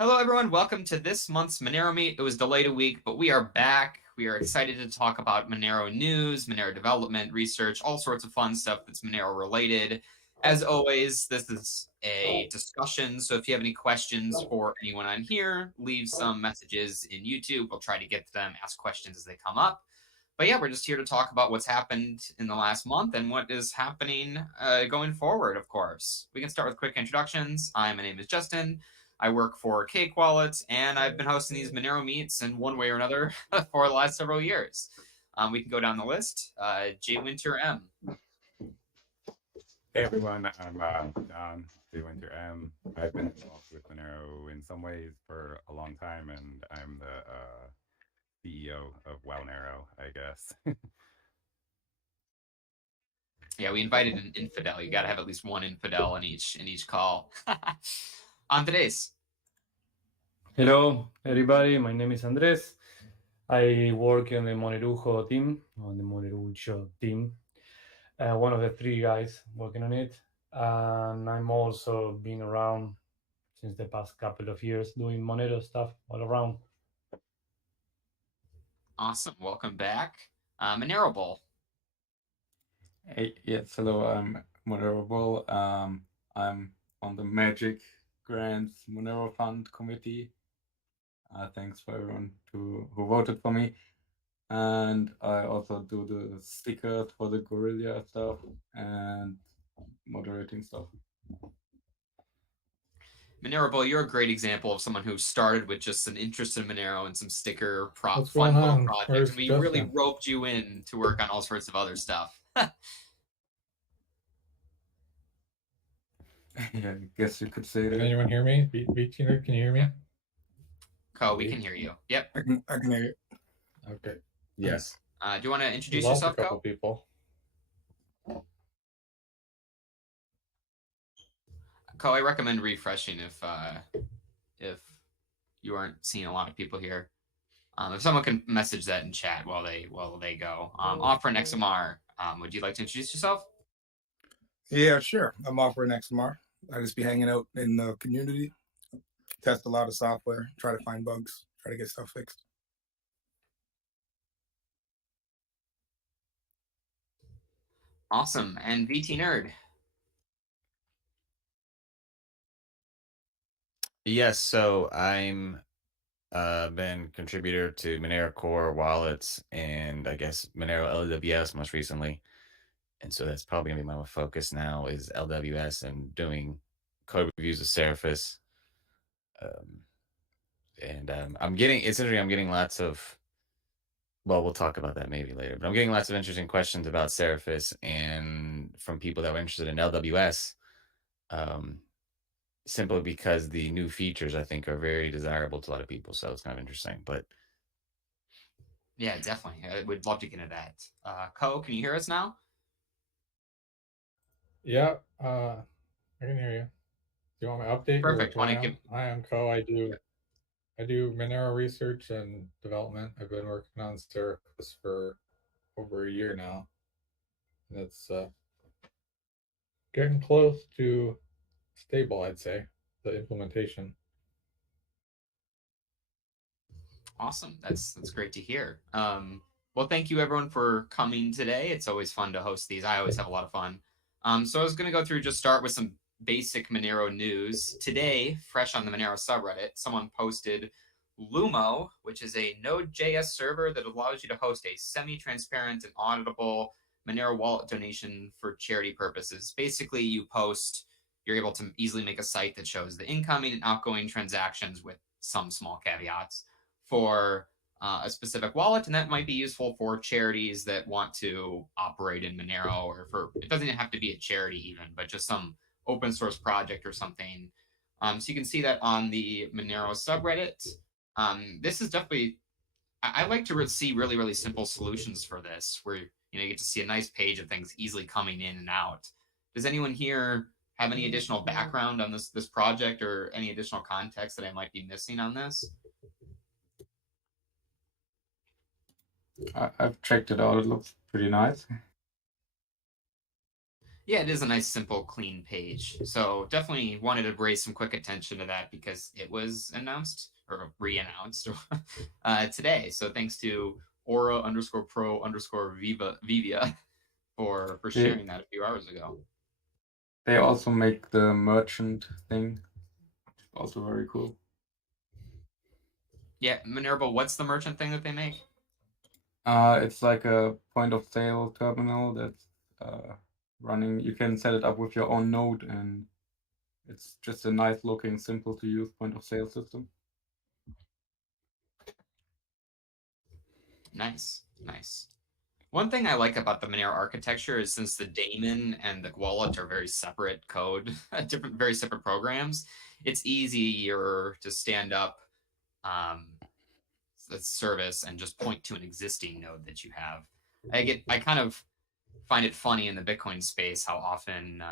Hello, everyone. Welcome to this month's Monero Meet. It was delayed a week, but we are back. We are excited to talk about Monero news, Monero development, research, all sorts of fun stuff that's Monero related. As always, this is a discussion, so if you have any questions for anyone on here, leave some messages in YouTube. We'll try to get to them, ask questions as they come up. But yeah, we're just here to talk about what's happened in the last month and what is happening going forward, of course. We can start with quick introductions. My name is Justin. I work for Cake Wallets, and I've been hosting these Monero meets in one way or another for the last several years. We can go down the list. J Winter M. Hey everyone, I'm John J. Winter M. I've been involved with Monero in some ways for a long time, and I'm the CEO of Monero, I guess. Yeah, we invited an infidel. You got to have at least one infidel in each call. On today's. Hello, everybody. My name is Andres. I work on the Monerujo team, on the Monerujo team. One of the three guys working on it. And I'm also been around since the past couple of years doing Monero stuff all around. Awesome. Welcome back. Monero Bowl. Hey, yes, hello, I'm Monero Bull. I'm on the Magic Grants Monero Fund Committee. Thanks for everyone who voted for me. And I also do the stickers for the Gorilla stuff and moderating stuff. Monero Bowl, you're a great example of someone who started with just an interest in Monero and some sticker What's fun going little on? projects. Where's And we Justin? really roped you in to work on all sorts of other stuff. Yeah, I guess you could say Can that. anyone hear me? Tina, can you hear me? Co, we can hear you. Yep. I can hear you. Okay. Yes. Do you want to We introduce lost yourself, a couple Co? people. Co, I recommend refreshing if you aren't seeing a lot of people here. If someone can message that in chat while they go. Offering XMR, would you like to introduce yourself? Yeah, sure. I'm offering XMR. I just be hanging out in the community, test a lot of software, try to find bugs, try to get stuff fixed. Awesome. And VT Nerd. Yes, so I'm been contributor to Monero Core wallets and I guess Monero LWS most recently. And so that's probably gonna be my focus now is LWS and doing code reviews of Surface. I'm getting it's interesting, I'm getting lots of we'll talk about that maybe later, but I'm getting lots of interesting questions about Surface and from people that were interested in LWS. Simply because the new features I think are very desirable to a lot of people. So it's kind of interesting. But yeah, definitely. I would love to get into that. Co, can you hear us now? Yeah, I can hear you. Do you want my update? Perfect. Hi, I'm Co. I do Monero research and development. I've been working on Surface for over a year now. And it's getting close to stable, I'd say, the implementation. Awesome. That's great to hear. Well, thank you everyone for coming today. It's always fun to host these. I always have a lot of fun. So I was going to go through, just start with some basic Monero news. Today, fresh on the Monero subreddit, someone posted Lumo, which is a Node.js server that allows you to host a semi-transparent and auditable Monero wallet donation for charity purposes. Basically, you're able to easily make a site that shows the incoming and outgoing transactions with some small caveats for a specific wallet, and that might be useful for charities that want to operate in Monero, or it doesn't even have to be a charity even, but just some open source project or something. So you can see that on the Monero subreddit. This is definitely, I like to see really, really simple solutions for this, where you get to see a nice page of things easily coming in and out. Does anyone here have any additional background on this project or any additional context that I might be missing on this? I've checked it out. It looks pretty nice. Yeah, it is a nice, simple, clean page. So definitely wanted to raise some quick attention to that because it was announced or re-announced today. So thanks to Aura_pro_Vivia for They, sharing that a few hours ago. they also make the merchant thing, also very cool. Yeah, Minerva, what's the merchant thing that they make? It's like a point of sale terminal that's running. You can set it up with your own node, and it's just a nice looking, simple to use point of sale system. Nice. One thing I like about the Monero architecture is since the daemon and the wallet are very separate code, very separate programs, it's easier to stand up the service and just point to an existing node that you have. I kind of find it funny in the Bitcoin space how often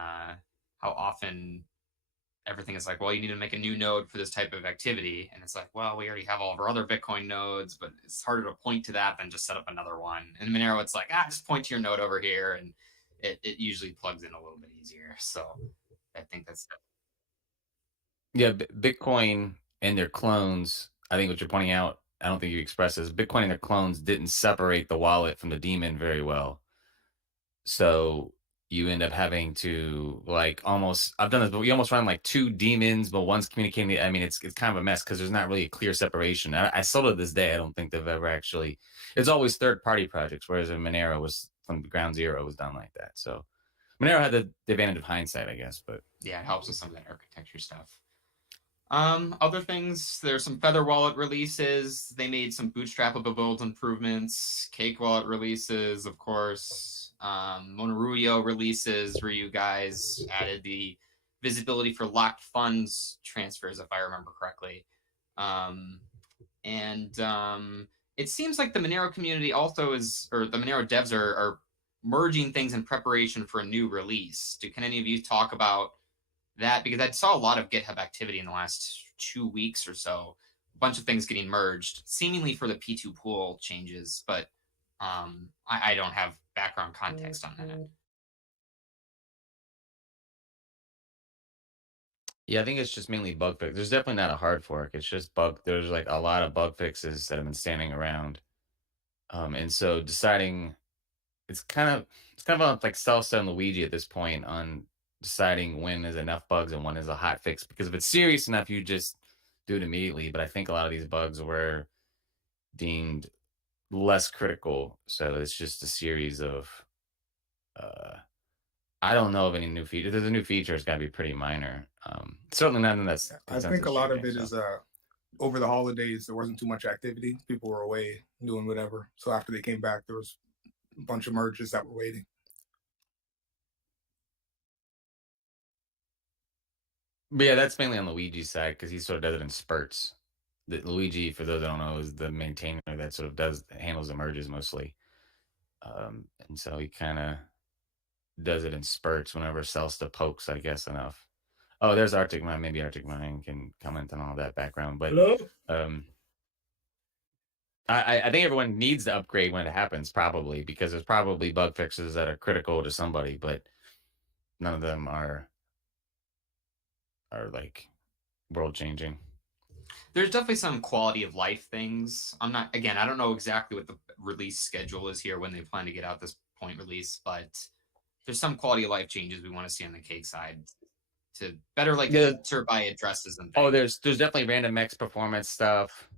everything is like, well, you need to make a new node for this type of activity, and it's like, well, we already have all of our other Bitcoin nodes, but it's harder to point to that than just set up another one. And Monero, it's like, just point to your node over here, and it usually plugs in a little bit easier. So I think that's Yeah, Bitcoin and their clones. I think what you're pointing out, I don't think you expressed this. Bitcoin and their clones didn't separate the wallet from the daemon very well. So you end up having to like almost, I've done this, but we almost run like two daemons, but one's communicating. I mean, it's kind of a mess because there's not really a clear separation. I still to this day, I don't think they've ever actually, it's always third party projects, whereas in Monero was from ground zero was done like that. So Monero had the advantage of hindsight, I guess, but yeah, it helps with some of that architecture stuff. Other things, there's some Feather Wallet releases. They made some bootstrapable build improvements. Cake Wallet releases, of course. Monero releases where you guys added the visibility for locked funds transfers, if I remember correctly. It seems like the Monero community also is, or the Monero devs are merging things in preparation for a new release. Can any of you talk about that? Because I saw a lot of GitHub activity in the last 2 weeks or so, a bunch of things getting merged, seemingly for the P2 pool changes, but I don't have background context on that. yeah, I think it's just mainly bug fix. There's definitely not a hard fork. It's just there's like a lot of bug fixes that have been standing around. And so deciding, it's kind of like Salsa and Luigi at this point on deciding when is enough bugs and when is a hot fix. Because if it's serious enough, you just do it immediately. But I think a lot of these bugs were deemed less critical, so it's just a series of. I don't know of any new feature. If there's a new feature, it's got to be pretty minor. Certainly nothing that's. I think a lot of it is over the holidays there wasn't too much activity. People were away doing whatever. So after they came back, there was a bunch of merges that were waiting. But yeah, that's mainly on Luigi's side because he sort of does it in spurts. Luigi, for those that don't know, is the maintainer that sort of handles the merges mostly. And so he kind of does it in spurts whenever Celsta pokes, I guess, enough. Oh, there's Arctic Mind. Maybe Arctic Mind can comment on all that background. But I think everyone needs to upgrade when it happens, probably, because there's probably bug fixes that are critical to somebody, but none of them are like world changing. There's definitely some quality of life things. I don't know exactly what the release schedule is here when they plan to get out this point release, but there's some quality of life changes we want to see on the Cake side to better answer by addresses and things. Oh, there's definitely random X performance stuff.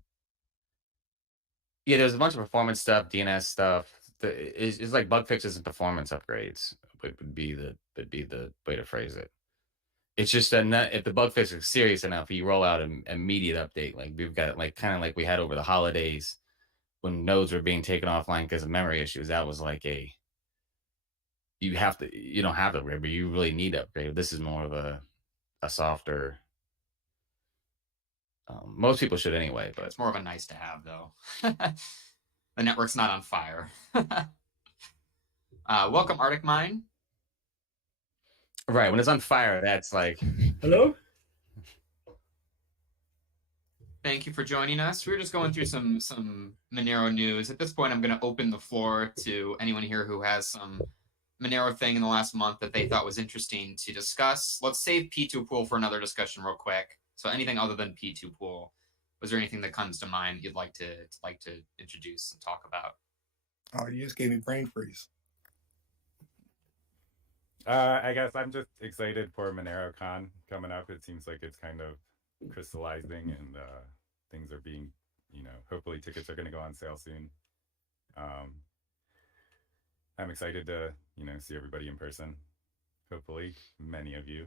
Yeah, there's a bunch of performance stuff, DNS stuff. It's like bug fixes and performance upgrades would be the way to phrase it. It's just that if the bug fix is serious enough, you roll out an immediate update. Like we've got kind of like we had over the holidays when nodes were being taken offline because of memory issues. That was like you don't have to upgrade, but you really need to upgrade. This is more of a softer. Most people should anyway, but it's more of a nice to have though. The network's not on fire. Welcome, Arctic Mine. Right, when it's on fire, that's like Hello? Thank you for joining us. We're just going through some Monero news. At this point, I'm going to open the floor to anyone here who has some Monero thing in the last month that they thought was interesting to discuss? Let's save P2 pool for another discussion real quick. So anything other than P2 pool, was there anything that comes to mind you'd like to introduce and talk about? Oh, you just gave me brain freeze. I guess I'm just excited for MoneroCon coming up. It seems like it's kind of crystallizing, and things are being, hopefully tickets are going to go on sale soon. I'm excited to, see everybody in person. Hopefully, many of you.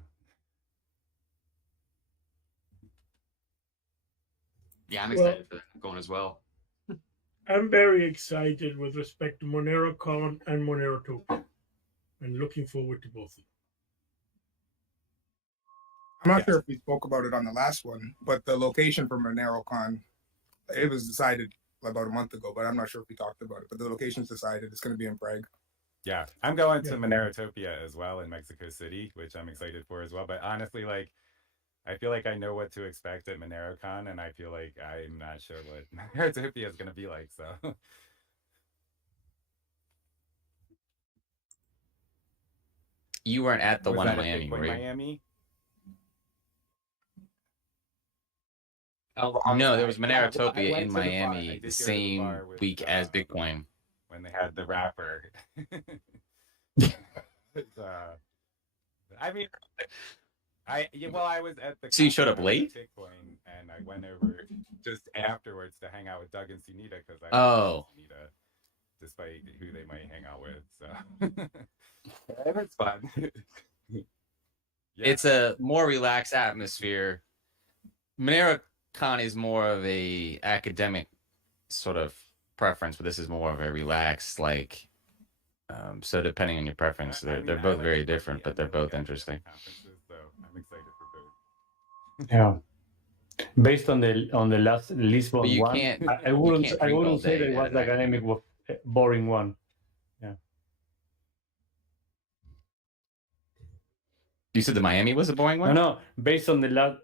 Yeah, I'm excited for that going as well. I'm very excited with respect to MoneroCon and Monerotopia, and looking forward to both of them. I'm not sure if we spoke about it on the last one, but the location for MoneroCon, it was decided about a month ago, but I'm not sure if we talked about it. But the location's decided. It's going to be in Prague. Yeah, I'm going to Monerotopia as well in Mexico City, which I'm excited for as well. But honestly, I feel like I know what to expect at MoneroCon, and I feel like I'm not sure what Monerotopia is going to be like. So. You weren't at the Was one in that Miami, were you? Miami? No, there was Yeah, Monerotopia I went in to the bar. I Miami did the go to the same bar with, week as Bitcoin. when they had the rapper. I mean, I was at the. So you showed up conference late? at Bitcoin, and I went over just afterwards to hang out with Doug and Sunita because I Oh. Sunita, despite who they might hang out with. So it was fun. Yeah. It's a more relaxed atmosphere. MoneroCon is more of a academic sort of preference, but this is more of a relaxed, like. So depending on your preference, they're both very different, but they're both interesting. So I'm excited for both. Yeah. Based on the last Lisbon But you one, can't- I you wouldn't can't I drink all wouldn't say day that it was at the an academic boring one. Yeah. You said the Miami was a boring one? No. Based on the last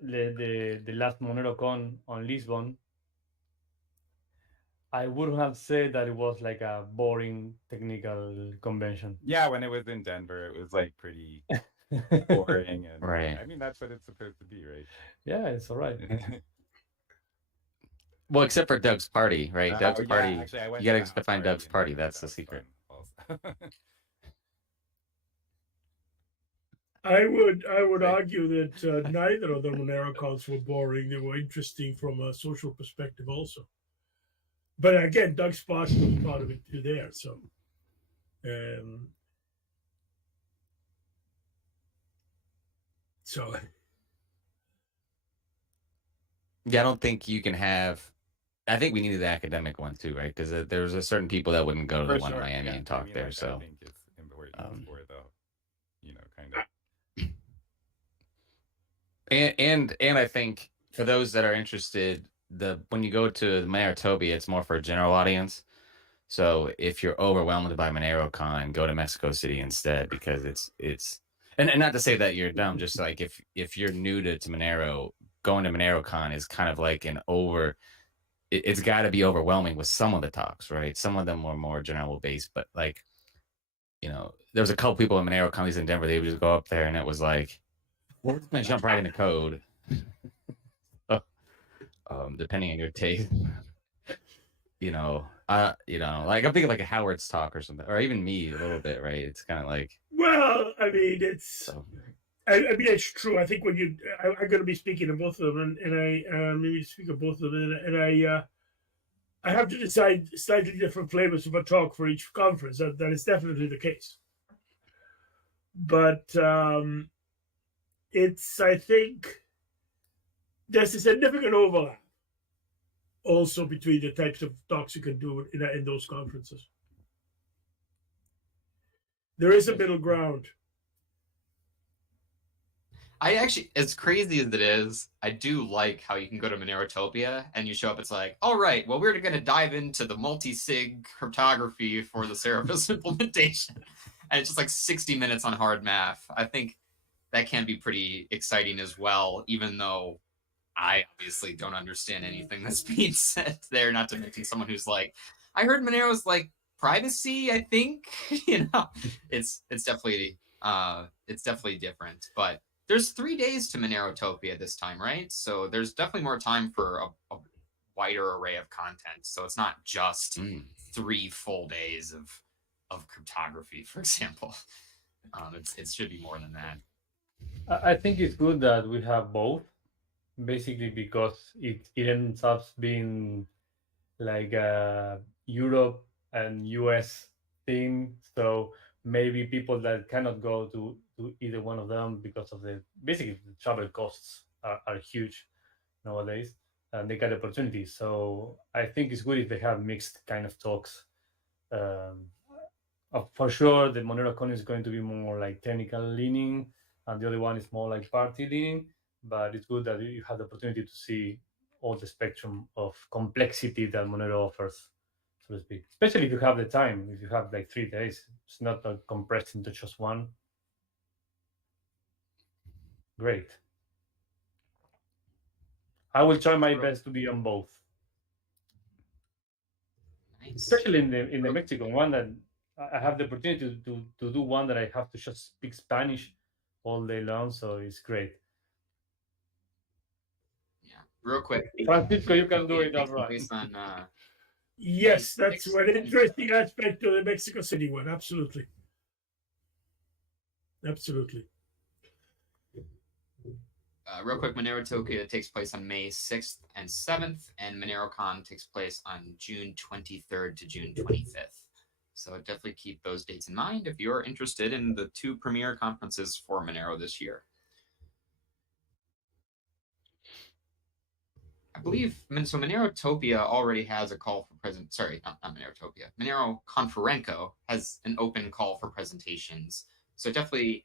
MoneroCon on Lisbon, I would have said that it was like a boring technical convention. Yeah, when it was in Denver, it was like pretty boring, and Right. I mean that's what it's supposed to be, right? Yeah, it's all right. Well, except for Doug's party, right? Doug's party. Actually, I went You to gotta the house find Doug's in party. Denver. That's the That was secret. fun also. I would Right. argue that neither of the MoneroCons were boring. They were interesting from a social perspective also. But again, Doug's party was part of it too there. So Yeah, I don't think you can have. I think we needed the academic one too, right? Because there's a certain people that wouldn't go to the For one in sure, Miami yeah. and talk I mean, there. I So, think it's important for the, kind of. and I think for those that are interested, when you go to Monerotopia, it's more for a general audience. So if you're overwhelmed by MoneroCon, go to Mexico City instead, because it's and not to say that you're dumb, just like if you're new to Monero, going to MoneroCon is kind of like it's got to be overwhelming with some of the talks, right? Some of them were more general based, but like, there was a couple people in Monero companies in Denver. They would just go up there and it was like, we're just gonna jump right into code. Depending on your taste, like I'm thinking like a Howard's talk or something, or even me a little bit, right? It's kind of like, well, I mean, it's. so. I mean, it's true. I think when I'm going to be speaking of both of them, and I maybe speak of both of them, and I have to decide slightly different flavors of a talk for each conference. That is definitely the case. But I think there's a significant overlap also between the types of talks you can do in those conferences. There is a middle ground. I actually, as crazy as it is, I do like how you can go to Monerotopia and you show up. It's like, all right, well, we're going to dive into the multi-sig cryptography for the Seraphis implementation, and it's just like 60 minutes on hard math. I think that can be pretty exciting as well, even though I obviously don't understand anything that's being said there. Not to mention someone who's like, I heard Monero's like privacy, I think. It's definitely different. But there's 3 days to Monerotopia this time, right? So there's definitely more time for a wider array of content. So it's not just 3 full days of cryptography, for example. It should be more than that. I think it's good that we have both, basically because it ends up being like a Europe and US thing. So maybe people that cannot go to either one of them because of the basically the travel costs are huge nowadays, and they get opportunities. So I think it's good if they have mixed kind of talks. Um, for sure, the MoneroCon is going to be more like technical leaning, and the other one is more like party leaning. But it's good that you have the opportunity to see all the spectrum of complexity that Monero offers, so to speak. Especially if you have the time, if you have like 3 days, it's not compressed into just one. Great. I will try my best to be on both. Nice. Especially in the Mexican one, that I have the opportunity to do one that I have to just speak Spanish all day long, so it's great. Yeah, real quick. Francisco, you can do it all Takes right. place on, Yes, that's one interesting aspect of the Mexico City one. Absolutely. Absolutely. Real quick, Monerotopia takes place on May 6th and 7th, and MoneroCon takes place on June 23rd to June 25th. So definitely keep those dates in mind if you're interested in the 2 premier conferences for Monero this year. I believe so. Monerotopia already has a call for present. Sorry, not Monerotopia. Monero Conferenco has an open call for presentations. So definitely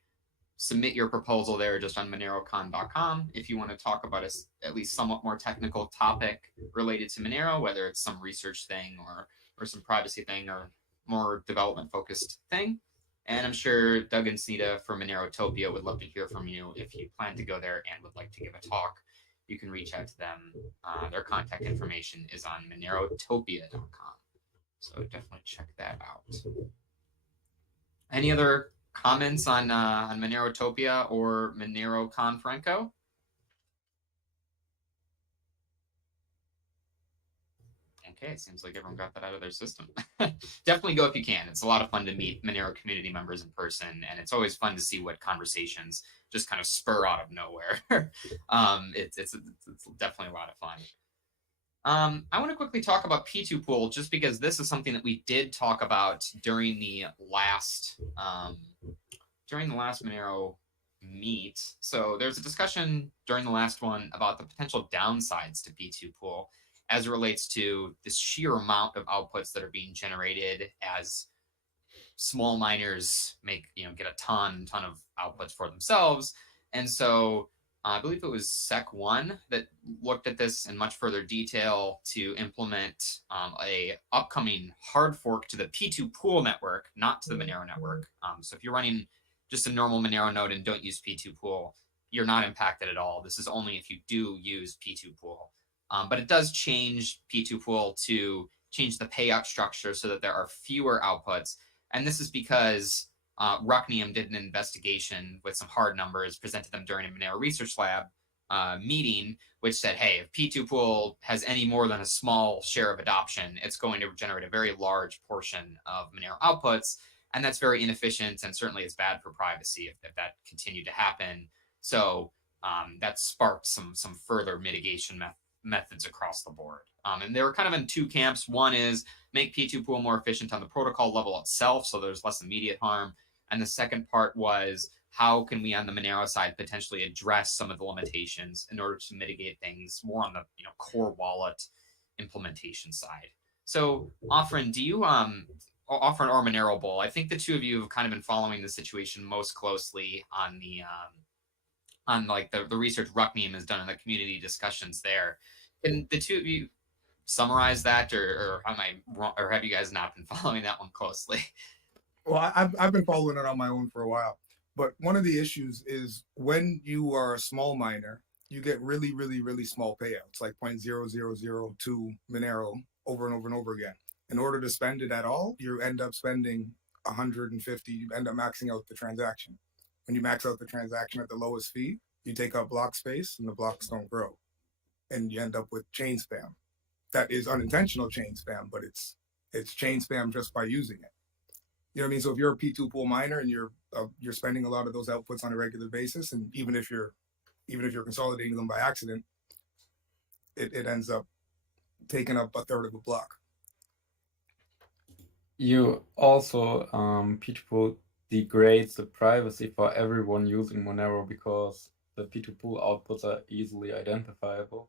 submit your proposal there just on monerocon.com if you want to talk about at least somewhat more technical topic related to Monero, whether it's some research thing or some privacy thing or more development focused thing. And I'm sure Doug and Sita from Monerotopia would love to hear from you if you plan to go there and would like to give a talk. You can reach out to them. Their contact information is on monerotopia.com. So definitely check that out. Any other comments on Monerotopia or Monero Conferenco? Okay, it seems like everyone got that out of their system. Definitely go if you can. It's a lot of fun to meet Monero community members in person, and it's always fun to see what conversations just kind of spur out of nowhere. It's definitely a lot of fun. I want to quickly talk about P2 Pool just because this is something that we did talk about during the last Monero Meet. So there's a discussion during the last one about the potential downsides to P2 Pool as it relates to the sheer amount of outputs that are being generated as small miners get a ton of outputs for themselves. And so I believe it was Sec1 that looked at this in much further detail to implement a upcoming hard fork to the P2 Pool network, not to the Monero network. So if you're running just a normal Monero node and don't use P2 Pool, you're not impacted at all. This is only if you do use P2 Pool. But it does change P2 Pool to change the payout structure so that there are fewer outputs. And this is because Rucknium did an investigation with some hard numbers, presented them during a Monero Research Lab meeting, which said, hey, if P2 Pool has any more than a small share of adoption, it's going to generate a very large portion of Monero outputs. And that's very inefficient, and certainly it's bad for privacy if that continued to happen. So that sparked some further mitigation methods across the board. And they were kind of in 2 camps. One is make P2 Pool more efficient on the protocol level itself, so there's less immediate harm. And the second part was, how can we on the Monero side potentially address some of the limitations in order to mitigate things more on the core wallet implementation side. So Offren, do you Offren or Monero Bull, I think the two of you have kind of been following the situation most closely on the research Rucknium has done in the community discussions there. Can the two of you summarize that, or am I wrong, or have you guys not been following that one closely? Well, I've been following it on my own for a while, but one of the issues is when you are a small miner, you get really, really, really small payouts, like 0.0002 Monero over and over and over again. In order to spend it at all, you end up spending 150. You end up maxing out the transaction. When you max out the transaction at the lowest fee, you take up block space and the blocks don't grow. And you end up with chain spam. That is unintentional chain spam, but it's chain spam just by using it. You know what I mean? So if you're a P2 pool miner and you're spending a lot of those outputs on a regular basis, and even if you're consolidating them by accident, it ends up taking up a third of a block. You also P2Pool degrades the privacy for everyone using Monero because the P2Pool outputs are easily identifiable.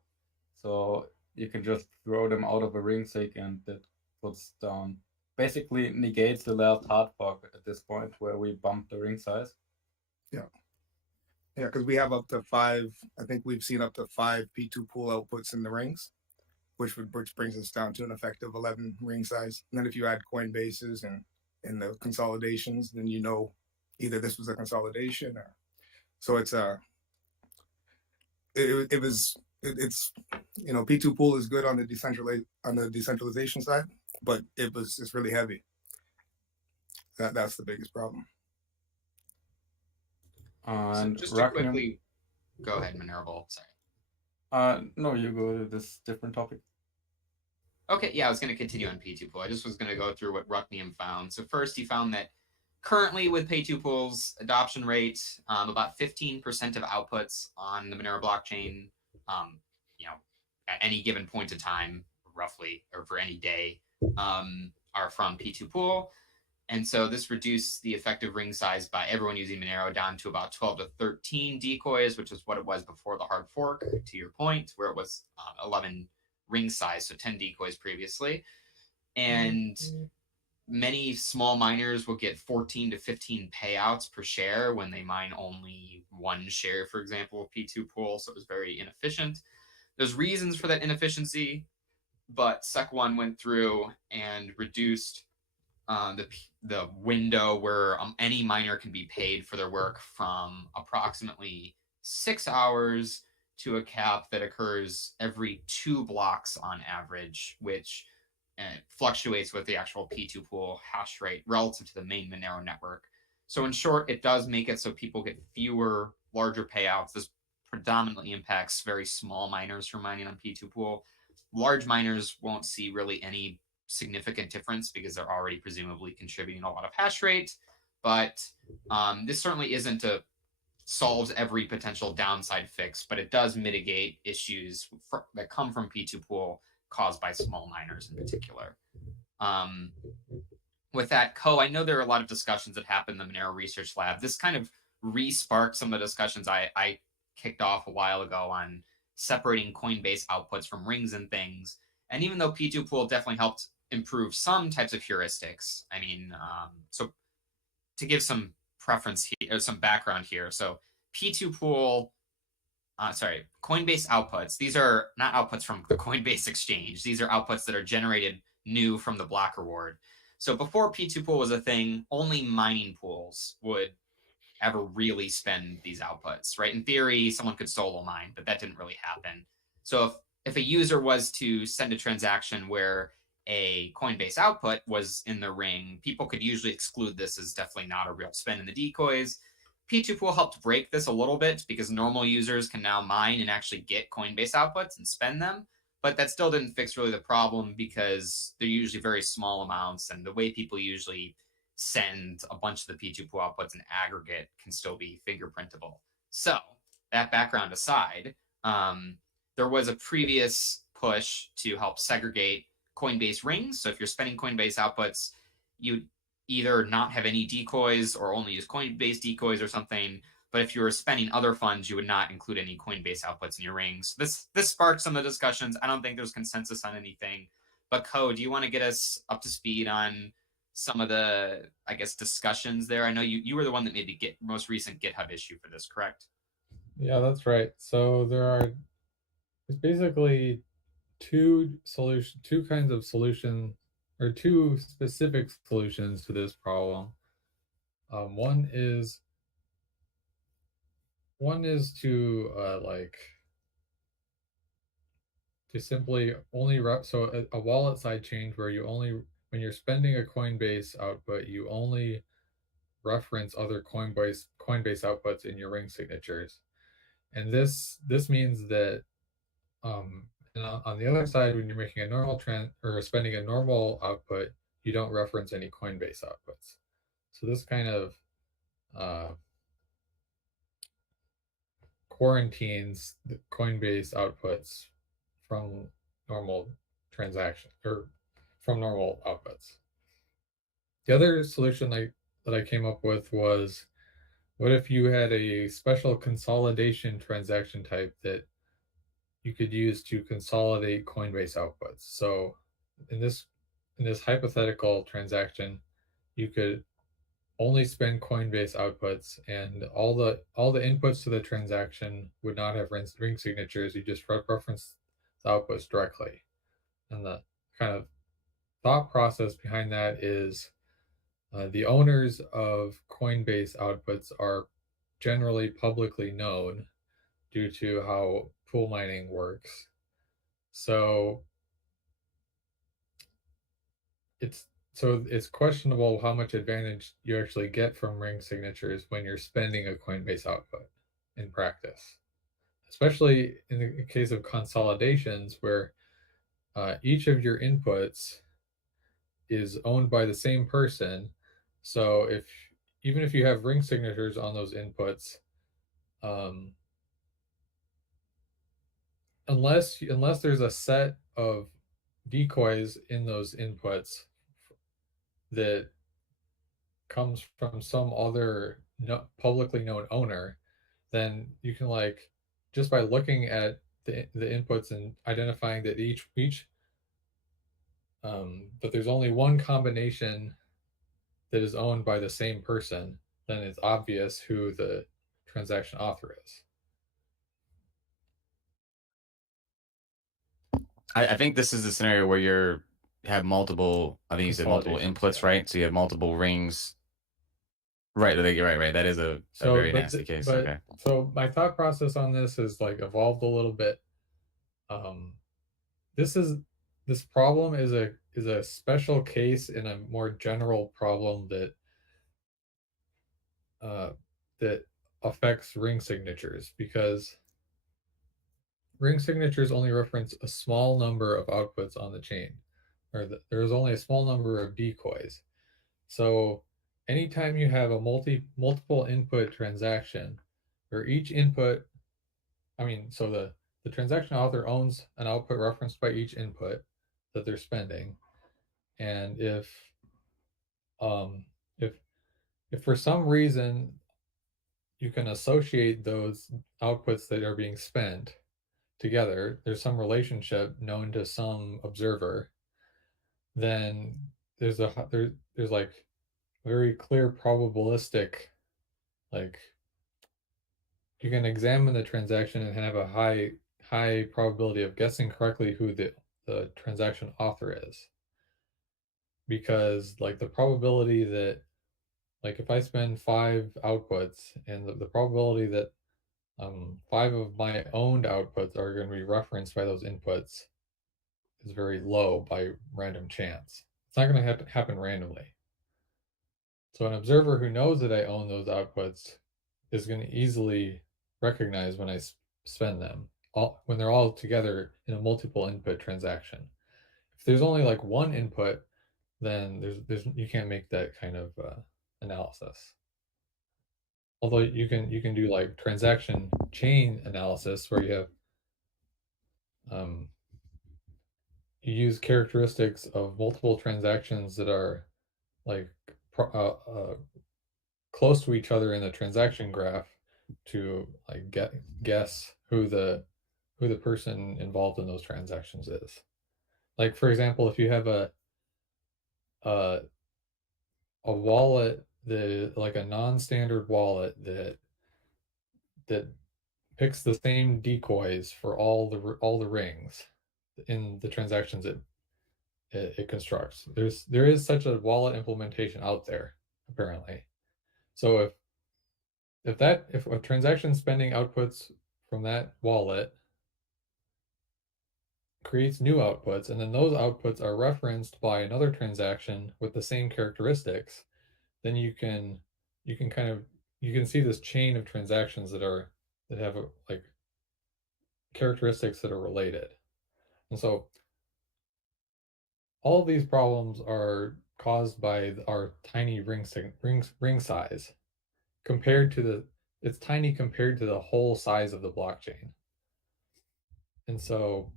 So you can just throw them out of a ring sig and that puts down, basically negates the last hard fork at this point where we bump the ring size. Yeah, because we have up to 5. I think we've seen up to 5 P2 pool outputs in the rings, which brings us down to an effective 11 ring size. And then if you add Coinbases and in the consolidations, then you know either this was a consolidation or so it's it's P2 pool is good on the decentralization side, but it's really heavy. That's the biggest problem. And just to quickly go ahead, Monero. Sorry. No, you go to this different topic. Okay, yeah, I was going to continue on P2 pool. I just was going to go through what Rucknium found. So first, he found that currently with P2 pool's adoption rate, about 15% of outputs on the Monero blockchain, at any given point of time, roughly, or for any day, are from P2 pool. And so this reduced the effective ring size by everyone using Monero down to about 12 to 13 decoys, which is what it was before the hard fork, to your point, where it was 11 ring size, so 10 decoys previously. And many small miners will get 14 to 15 payouts per share when they mine only one share, for example, of P2 pool, so it was very inefficient. There's reasons for that inefficiency, but Sec1 went through and reduced the window where any miner can be paid for their work from approximately 6 hours to a cap that occurs every 2 blocks on average, which fluctuates with the actual P2 pool hash rate relative to the main Monero network. So in short, it does make it so people get fewer, larger payouts. This predominantly impacts very small miners who are mining on P2 pool. Large miners won't see really any significant difference because they're already presumably contributing a lot of hash rate. But this certainly isn't solves every potential downside fix, but it does mitigate issues that come from P2 pool caused by small miners in particular. With that, Co, I know there are a lot of discussions that happen in the Monero Research Lab. This kind of re-sparked some of the discussions I kicked off a while ago on separating Coinbase outputs from rings and things. And even though P2 pool definitely helped improve some types of heuristics, I mean, so to give some preference here, or some background here. So P2 pool, Coinbase outputs. These are not outputs from the Coinbase exchange. These are outputs that are generated new from the block reward. So before P2 pool was a thing, only mining pools would ever really spend these outputs, right? In theory, someone could solo mine, but that didn't really happen. So if a user was to send a transaction where a Coinbase output was in the ring, people could usually exclude this as definitely not a real spend in the decoys. P2 pool helped break this a little bit because normal users can now mine and actually get Coinbase outputs and spend them. But that still didn't fix really the problem because they're usually very small amounts, and the way people usually send a bunch of the P2 pool outputs in aggregate can still be fingerprintable. So that background aside, there was a previous push to help segregate Coinbase rings. So if you're spending Coinbase outputs, you'd either not have any decoys or only use Coinbase decoys or something. But if you were spending other funds, you would not include any Coinbase outputs in your rings. This sparked some of the discussions. I don't think there's consensus on anything. But Co, do you want to get us up to speed on some of the, I guess, discussions there? I know you were the one that made the most recent GitHub issue for this, correct? Yeah, that's right. So there's basically two kinds of solution, or two specific solutions to this problem. One is to simply only so a wallet side change where you only, when you're spending a Coinbase output, you only reference other Coinbase outputs in your ring signatures. And this means that and on the other side, when you're making a normal trend or spending a normal output, you don't reference any Coinbase outputs. So this kind of quarantines the Coinbase outputs from normal transaction or from normal outputs. The other solution that I came up with was, what if you had a special consolidation transaction type that you could use to consolidate Coinbase outputs? So in this hypothetical transaction, you could only spend Coinbase outputs, and all the inputs to the transaction would not have ring signatures. You just reference the outputs directly. And the kind of thought process behind that is the owners of Coinbase outputs are generally publicly known due to how pool mining works. So it's questionable how much advantage you actually get from ring signatures when you're spending a Coinbase output in practice, especially in the case of consolidations where each of your inputs is owned by the same person. So even if you have ring signatures on those inputs, unless there's a set of decoys in those inputs that comes from some other publicly known owner, then you can, like, just by looking at the inputs and identifying that each that there's only one combination that is owned by the same person, then it's obvious who the transaction author is. I think this is the scenario where you have multiple. I think you said multiple inputs, yeah. right? So you have multiple rings. Right, right. That is a very nasty case. Okay. So my thought process on this is like evolved a little bit. This problem is a special case in a more general problem that affects ring signatures, because ring signatures only reference a small number of outputs on the chain, or there's only a small number of decoys. So anytime you have a multiple input transaction, where each input, so the transaction author owns an output referenced by each input that they're spending, and if for some reason you can associate those outputs that are being spent together, there's some relationship known to some observer, then there's like very clear probabilistic, like, you can examine the transaction and have a high probability of guessing correctly who the transaction author is, because like the probability that, like, if I spend 5 outputs and the probability that 5 of my owned outputs are going to be referenced by those inputs is very low by random chance. It's not going to happen randomly. So an observer who knows that I own those outputs is going to easily recognize when I spend them, when they're all together in a multiple input transaction. If there's only like one input, then you can't make that kind of analysis. Although you can do like transaction chain analysis, where you have you use characteristics of multiple transactions that are like close to each other in the transaction graph to like guess who the person involved in those transactions is. Like, for example, if you have a wallet that, like a non-standard wallet that picks the same decoys for all the rings in the transactions it constructs. There is such a wallet implementation out there, apparently. So if a transaction spending outputs from that wallet creates new outputs, and then those outputs are referenced by another transaction with the same characteristics, then you can kind of you can see this chain of transactions that have like characteristics that are related. And so all of these problems are caused by our tiny ring size compared to it's tiny compared to the whole size of the blockchain. And so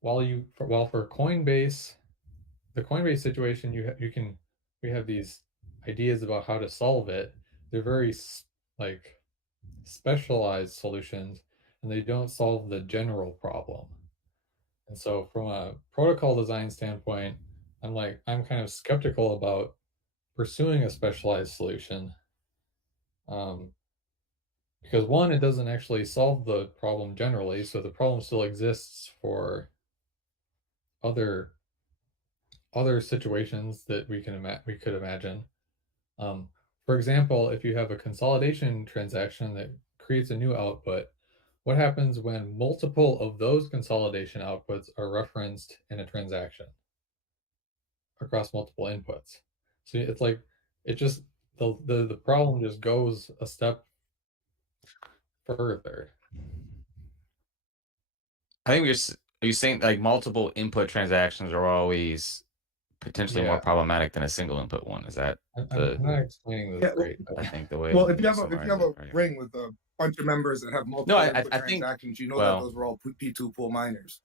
while for Coinbase, the Coinbase situation, we have these ideas about how to solve it. They're very like specialized solutions, and they don't solve the general problem. And so from a protocol design standpoint, I'm kind of skeptical about pursuing a specialized solution, because one, it doesn't actually solve the problem generally, so the problem still exists for other situations that we could imagine. For example, if you have a consolidation transaction that creates a new output, what happens when multiple of those consolidation outputs are referenced in a transaction across multiple inputs? So it's like it just the problem just goes a step further. I think are you saying like multiple input transactions are always potentially more Yeah. problematic than a single input one? Is that I'm not explaining this Yeah, well- great, but I think the way? Well, if you you have a summarize it, right? ring with a bunch of members that have multiple I input think- transactions, you know well- that those were all P2 pool miners.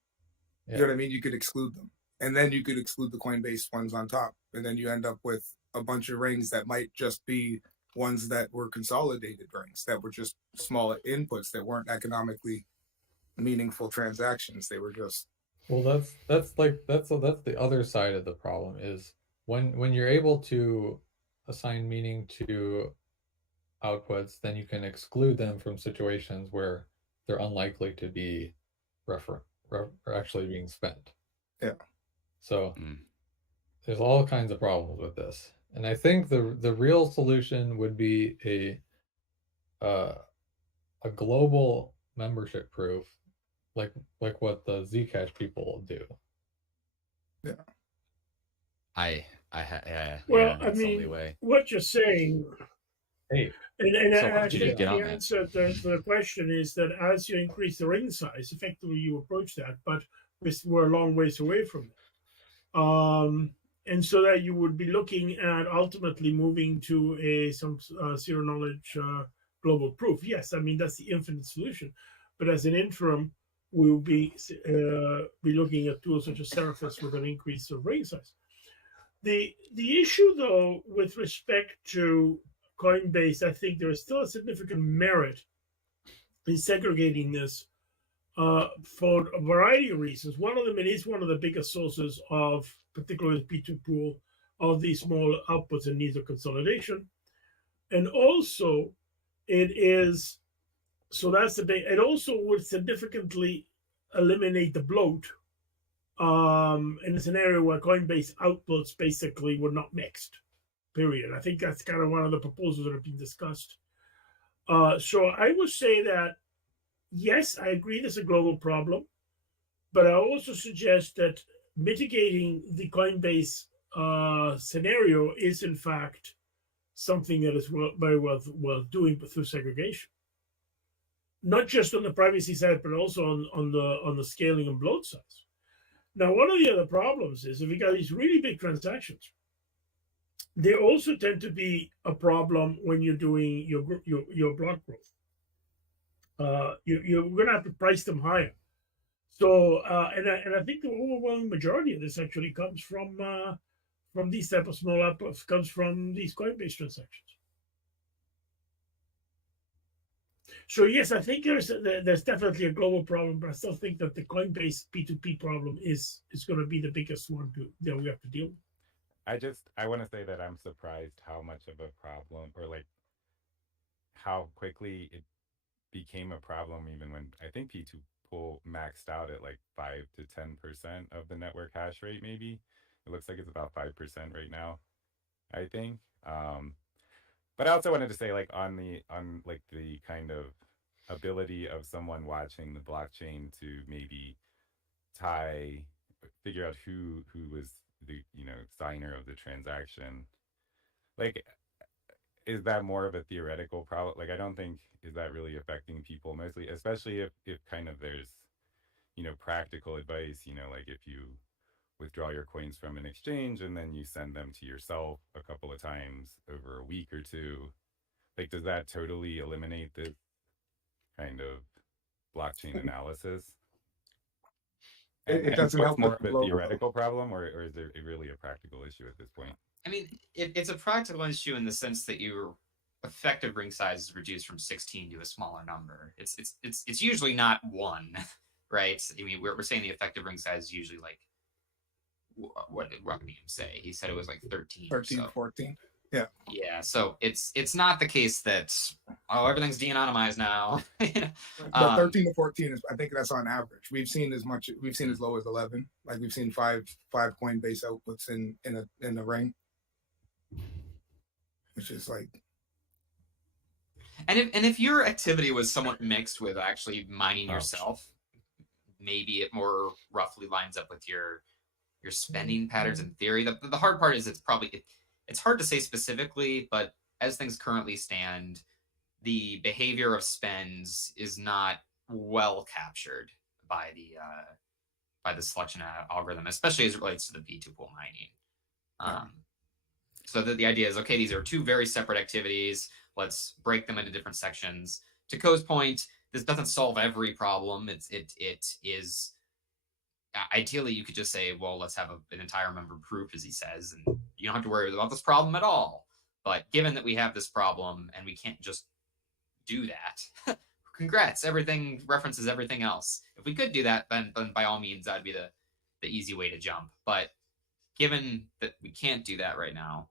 yeah. You know what I mean? You could exclude them, and then you could exclude the Coinbase ones on top, and then you end up with a bunch of rings that might just be ones that were consolidated rings that were just small inputs that weren't economically meaningful transactions. They were just Well, that's the other side of the problem is when you're able to assign meaning to outputs, then you can exclude them from situations where they're unlikely to be actually being spent. Yeah. So Mm. there's all kinds of problems with this, and I think the real solution would be a global membership proof, like what the Zcash people do. yeah. Yeah, Well, I that's the only mean, way. what you're saying, Hey, and So I how did you think get the on that? answer to the question is that as you increase the ring size, effectively you approach that, but we're a long ways away from it. And so that you would be looking at ultimately moving to some zero knowledge global proof. Yes, I mean that's the infinite solution, but as an interim, we will be looking at tools such as Seraphis with an increase of ring size. The issue though with respect to Coinbase, I think there is still a significant merit in segregating this for a variety of reasons. One of them, it is one of the biggest sources of, particularly P2 pool, of these small outputs and needs of consolidation. And also, it is, so that's the big, it also would significantly eliminate the bloat in a scenario where Coinbase outputs basically were not mixed, period. I think that's kind of one of the proposals that have been discussed. So I would say that, yes, I agree there's a global problem, but I also suggest that mitigating the Coinbase scenario is, in fact, something that is very well doing through segregation, not just on the privacy side, but also on the scaling and bloat size. Now, one of the other problems is if you got these really big transactions, they also tend to be a problem when you're doing your block growth. You're going to have to price them higher. So, and I think the overwhelming majority of this actually comes from these type of small outputs, comes from these Coinbase transactions. So yes, I think there's definitely a global problem, but I still think that the Coinbase P2P problem is going to be the biggest one that we have to deal with. I want to say that I'm surprised how much of a problem, or like how quickly it became a problem, even when I think P2 pool maxed out at like 5 to 10% of the network hash rate. Maybe it looks like it's about 5% right now, I think. But I also wanted to say, like, on like the kind of ability of someone watching the blockchain to maybe figure out who was the signer of the transaction. Like, is that more of a theoretical problem? Like, I don't think is that really affecting people mostly, especially if kind of there's practical advice. Like if you withdraw your coins from an exchange and then you send them to yourself a couple of times over a week or two, like does that totally eliminate this kind of blockchain analysis? It doesn't so help it's more with of a theoretical problem, or is it really a practical issue at this point? I mean, it's a practical issue in the sense that your effective ring size is reduced from 16 to a smaller number. It's usually not 1, right? I mean, we're saying the effective ring size is usually like, what did Rugby say? He said it was like 13 13, or so. 14. Yeah. Yeah, so it's not the case that everything's de-anonymized now. But 13 to 14 is, I think that's on average. We've seen as low as 11. Like we've seen five Coinbase outputs in a ring, which is like. And if your activity was somewhat mixed with actually mining yourself, maybe it more roughly lines up with your spending patterns in theory. The hard part is it's hard to say specifically, but as things currently stand, the behavior of spends is not well captured by the selection algorithm, especially as it relates to the P2 pool mining. So that the idea is, okay, these are 2 very separate activities. Let's break them into different sections. To Ko's point, this doesn't solve every problem. It is ideally you could just say, well, let's have an entire member proof, as he says, and you don't have to worry about this problem at all. But given that we have this problem and we can't just do that, congrats, everything references everything else. If we could do that, then by all means, that'd be the easy way to jump. But given that we can't do that right now,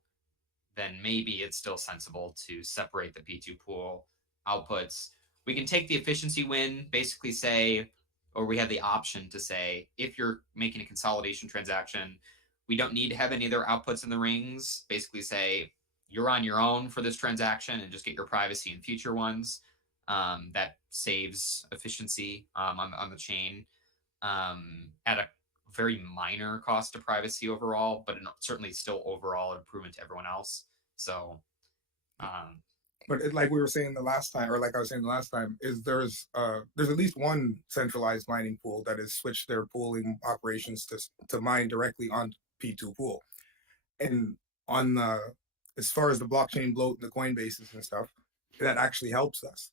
then maybe it's still sensible to separate the P2 pool outputs. We can take the efficiency win, basically say, or we have the option to say, if you're making a consolidation transaction, we don't need to have any other outputs in the rings. Basically say, you're on your own for this transaction and just get your privacy in future ones. That saves efficiency on the chain at a very minor cost to privacy overall, but certainly still overall improvement to everyone else. So, but like we were saying the last time, or like I was saying the last time, is there's at least one centralized mining pool that has switched their pooling operations to mine directly on P2 pool, and on as far as the blockchain bloat and the Coinbases and stuff, that actually helps us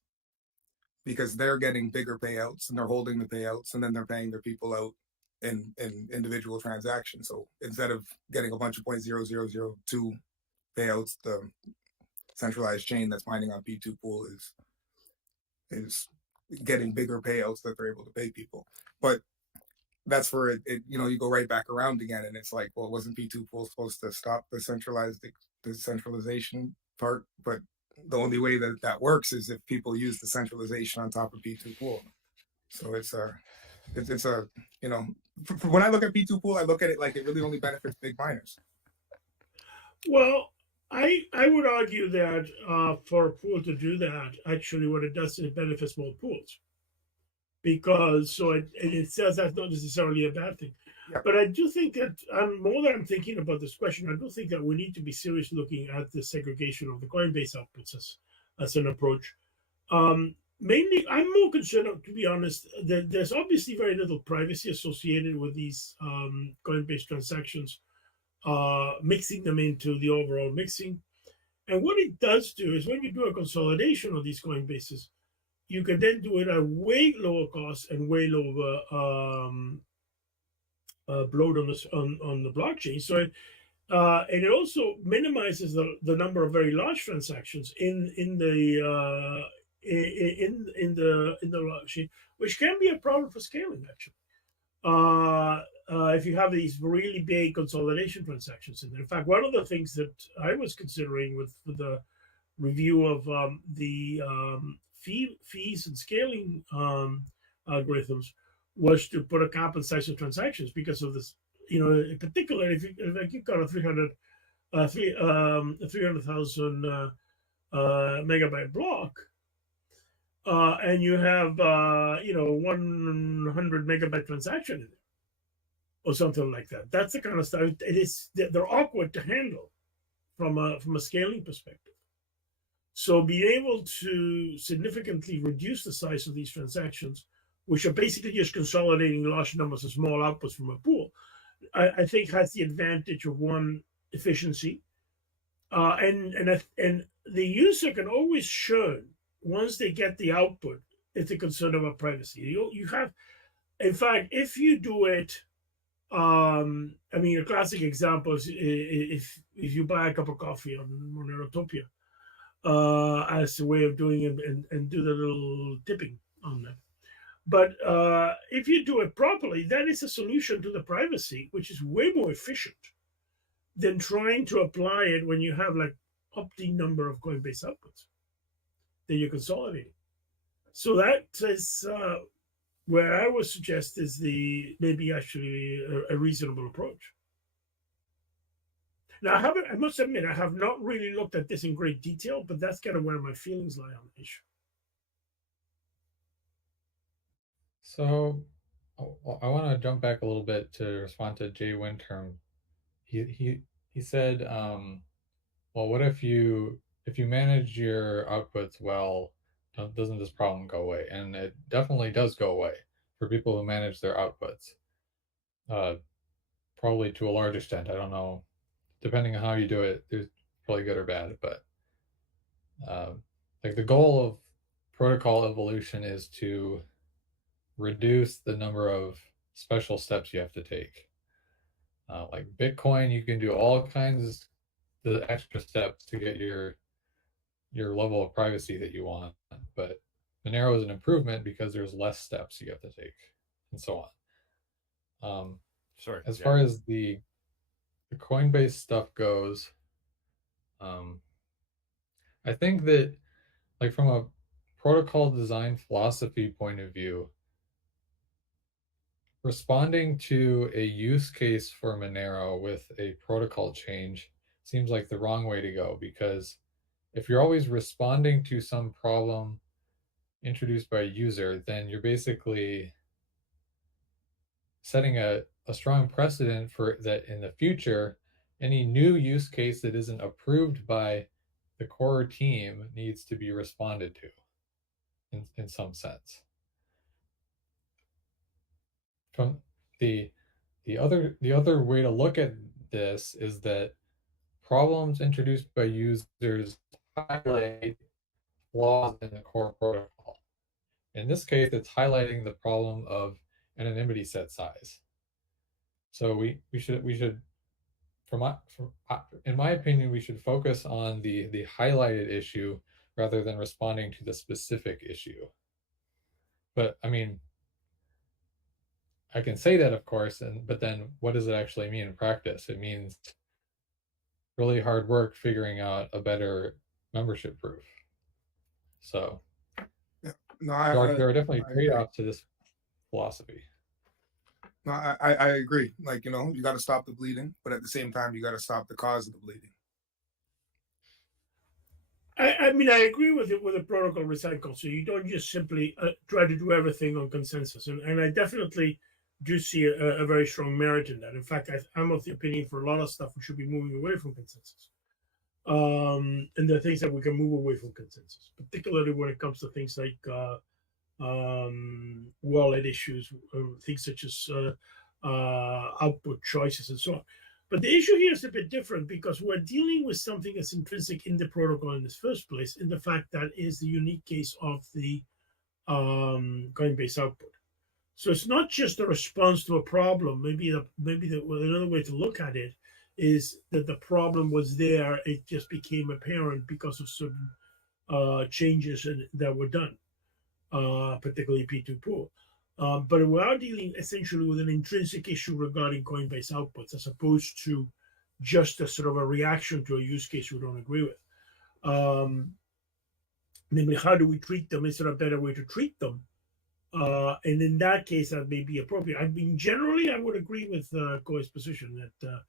because they're getting bigger payouts and they're holding the payouts and then they're paying their people out in individual transactions. So instead of getting a bunch of 0.0002 payouts, the centralized chain that's mining on P2 pool is getting bigger payouts that they're able to pay people. But that's where it you go right back around again, and it's like, well, wasn't P2 pool supposed to stop the centralization part? But the only way that works is if people use the centralization on top of P2 pool. So it's a when I look at P2 pool, I look at it like it really only benefits big miners. Well, I would argue that for a pool to do that, actually what it does is it benefits small pools. Because it says that's not necessarily a bad thing. Yeah. But I do think that more than I'm thinking about this question, I do think that we need to be serious looking at the segregation of the Coinbase outputs as an approach. Mainly, I'm more concerned, to be honest, that there's obviously very little privacy associated with these Coinbase transactions, mixing them into the overall mixing. And what it does do is when you do a consolidation of these Coinbases, you can then do it at way lower cost and way lower bloat on the blockchain. So and it also minimizes the number of very large transactions in the blockchain, which can be a problem for scaling actually. If you have these really big consolidation transactions in there. In fact, one of the things that I was considering with the review of the fees and scaling algorithms was to put a cap on size of transactions because of this. In particular, if you've got a 300,000 megabyte block, and you have 100 megabyte transaction in it, or something like that. That's the kind of stuff. They're awkward to handle from a scaling perspective. So being able to significantly reduce the size of these transactions, which are basically just consolidating large numbers of small outputs from a pool, I think has the advantage of one, efficiency, and the user can always show once they get the output if they're concerned about privacy. You have, in fact, if you do it, I mean, a classic example is if you buy a cup of coffee on Monerotopia, as a way of doing it and do the little tipping on that. But if you do it properly, that is a solution to the privacy, which is way more efficient than trying to apply it when you have like up the number of Coinbase outputs that you're consolidating. So that is where I would suggest is maybe actually a reasonable approach. Now, I must admit, I have not really looked at this in great detail, but that's kind of where my feelings lie on the issue. So I want to jump back a little bit to respond to Jay Winterm. He said, well, what if you manage your outputs well, doesn't this problem go away? And it definitely does go away for people who manage their outputs. Probably to a large extent. I don't know, depending on how you do it, there's probably good or bad. But like the goal of protocol evolution is to reduce the number of special steps you have to take. Like Bitcoin, you can do all kinds of the extra steps to get your level of privacy that you want, but Monero is an improvement because there's less steps you have to take, and so on. Sure. As far as the Coinbase stuff goes, I think that, like, from a protocol design philosophy point of view, responding to a use case for Monero with a protocol change seems like the wrong way to go, because if you're always responding to some problem introduced by a user, then you're basically setting a strong precedent for that in the future. Any new use case that isn't approved by the core team needs to be responded to in some sense. From the other way to look at this is that problems introduced by users highlight flaws in the core protocol. In this case, it's highlighting the problem of anonymity set size. So we should in my opinion, we should focus on the highlighted issue rather than responding to the specific issue. But I mean, I can say that, of course, but then what does it actually mean in practice? It means really hard work figuring out a better membership proof. So yeah. There are definitely trade-offs to this philosophy. No, I agree. Like, you know, you got to stop the bleeding, but at the same time, you got to stop the cause of the bleeding. I mean, I agree with it with a protocol recycle. So you don't just simply try to do everything on consensus. And I definitely do see a very strong merit in that. In fact, I'm of the opinion for a lot of stuff, we should be moving away from consensus. And there are things that we can move away from consensus, particularly when it comes to things like wallet issues, things such as output choices and so on. But the issue here is a bit different because we're dealing with something that's intrinsic in the protocol in the first place, in the fact that is the unique case of the Coinbase output. So it's not just a response to a problem. Maybe another way to look at it is that the problem was there. It just became apparent because of certain changes that were done, particularly P2 pool. But we are dealing essentially with an intrinsic issue regarding Coinbase outputs, as opposed to just a sort of a reaction to a use case we don't agree with. Namely, how do we treat them? Is there a better way to treat them? And in that case, that may be appropriate. I mean, generally, I would agree with Koi's position that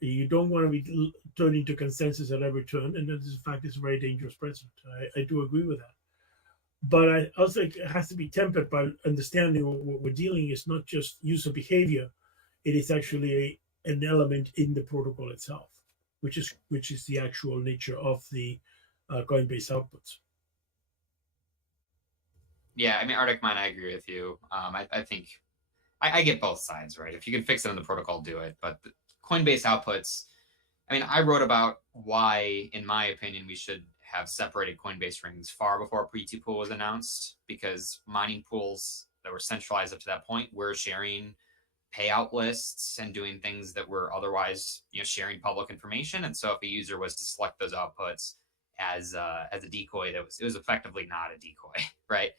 you don't want to be turning to consensus at every turn, and that is, in fact, is a very dangerous precedent. I do agree with that. But I also think it has to be tempered by understanding what we're dealing is not just user behavior it is actually an element in the protocol itself, which is the actual nature of the Coinbase outputs. Yeah, I mean, Arctic Mine, I agree with you. I think I get both sides, right? If you can fix it in the protocol, do it. But the Coinbase outputs, I mean, I wrote about why, in my opinion, we should have separated Coinbase rings far before P2 Pool was announced, because mining pools that were centralized up to that point were sharing payout lists and doing things that were otherwise, sharing public information. And so if a user was to select those outputs as a decoy, it was effectively not a decoy, right?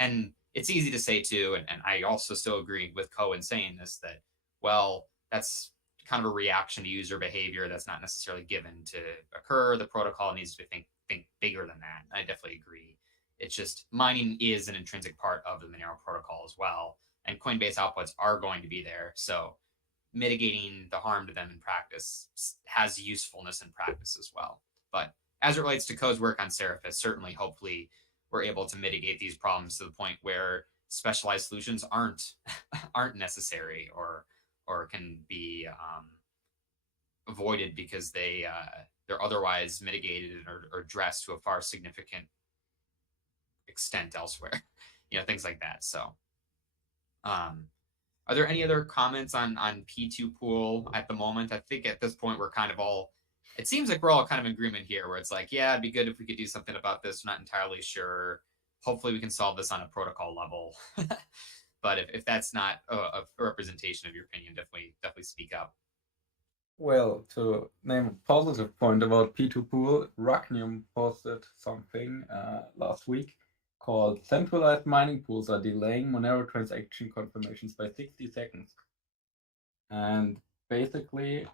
And it's easy to say too, and I also still agree with Cohen saying this, that, well, that's kind of a reaction to user behavior that's not necessarily given to occur. The protocol needs to think bigger than that. I definitely agree. It's just mining is an intrinsic part of the Monero protocol as well, and Coinbase outputs are going to be there. So mitigating the harm to them in practice has usefulness in practice as well. But as it relates to Co's work on Seraphis, certainly, hopefully, we're able to mitigate these problems to the point where specialized solutions aren't necessary or can be avoided because they're otherwise mitigated or addressed to a far significant extent elsewhere. Things like that. So, are there any other comments on P2 Pool at the moment? I think at this point we're kind of all. It seems like we're all kind of in agreement here, where it's like, yeah, it'd be good if we could do something about this. We're not entirely sure. Hopefully, we can solve this on a protocol level. But if that's not a representation of your opinion, definitely speak up. Well, to name a positive point about P2 Pool, Ragnium posted something last week called "Centralized mining pools are delaying Monero transaction confirmations by 60 seconds." And basically,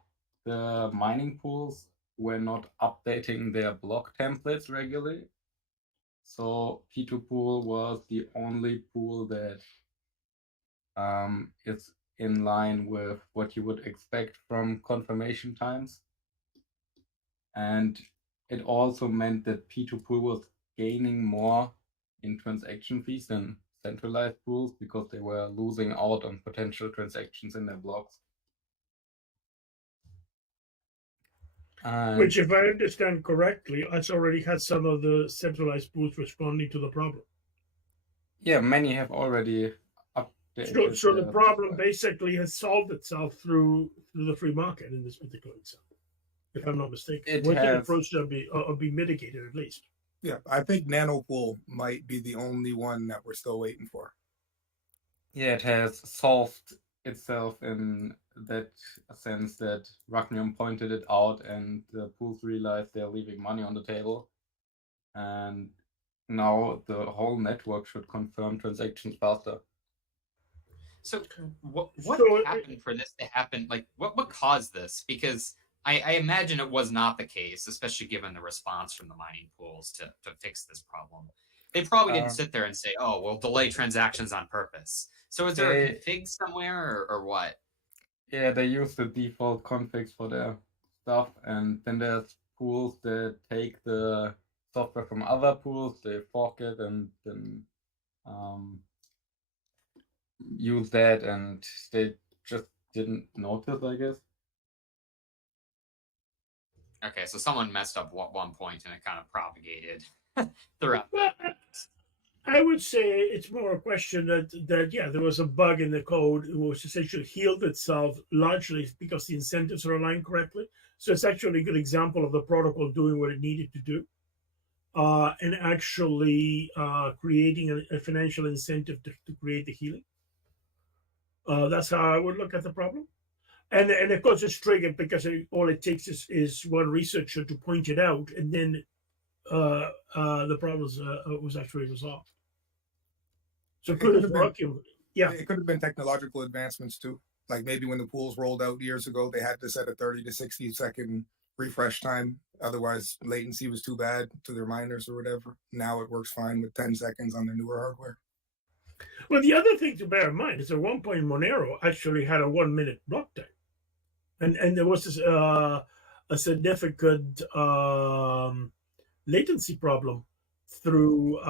the mining pools were not updating their block templates regularly. So P2 Pool was the only pool that is in line with what you would expect from confirmation times. And it also meant that P2 Pool was gaining more in transaction fees than centralized pools because they were losing out on potential transactions in their blocks. Which, if I understand correctly, has already had some of the centralized pools responding to the problem. Yeah, many have already updated. So the problem basically has solved itself through the free market in this particular example, if I'm not mistaken. With an approach that be mitigated at least. Yeah, I think Nanopool might be the only one that we're still waiting for. Yeah, it has solved itself in that sense that Ragnium pointed it out and the pools realized they're leaving money on the table. And now the whole network should confirm transactions faster. So what happened for this to happen? Like, what caused this? Because I imagine it was not the case, especially given the response from the mining pools to fix this problem. They probably didn't sit there and say, "Oh, we'll delay transactions on purpose." So is there a config somewhere or what? Yeah, they use the default configs for their stuff, and then there's pools that take the software from other pools, they fork it, and then use that, and they just didn't notice, I guess. Okay, so someone messed up at one point, and it kind of propagated throughout. I would say it's more a question that yeah, there was a bug in the code which essentially healed itself largely because the incentives are aligned correctly. So it's actually a good example of the protocol doing what it needed to do, and actually creating a financial incentive to create the healing. That's how I would look at the problem. And of course, it's triggered because all it takes is one researcher to point it out, and then the problem was actually resolved. So it could have been technological advancements too. Like maybe when the pools rolled out years ago, they had to set a 30 to 60 second refresh time. Otherwise, latency was too bad to their miners or whatever. Now it works fine with 10 seconds on their newer hardware. Well, the other thing to bear in mind is at one point Monero actually had a 1 minute block time, and there was this, a significant latency problem through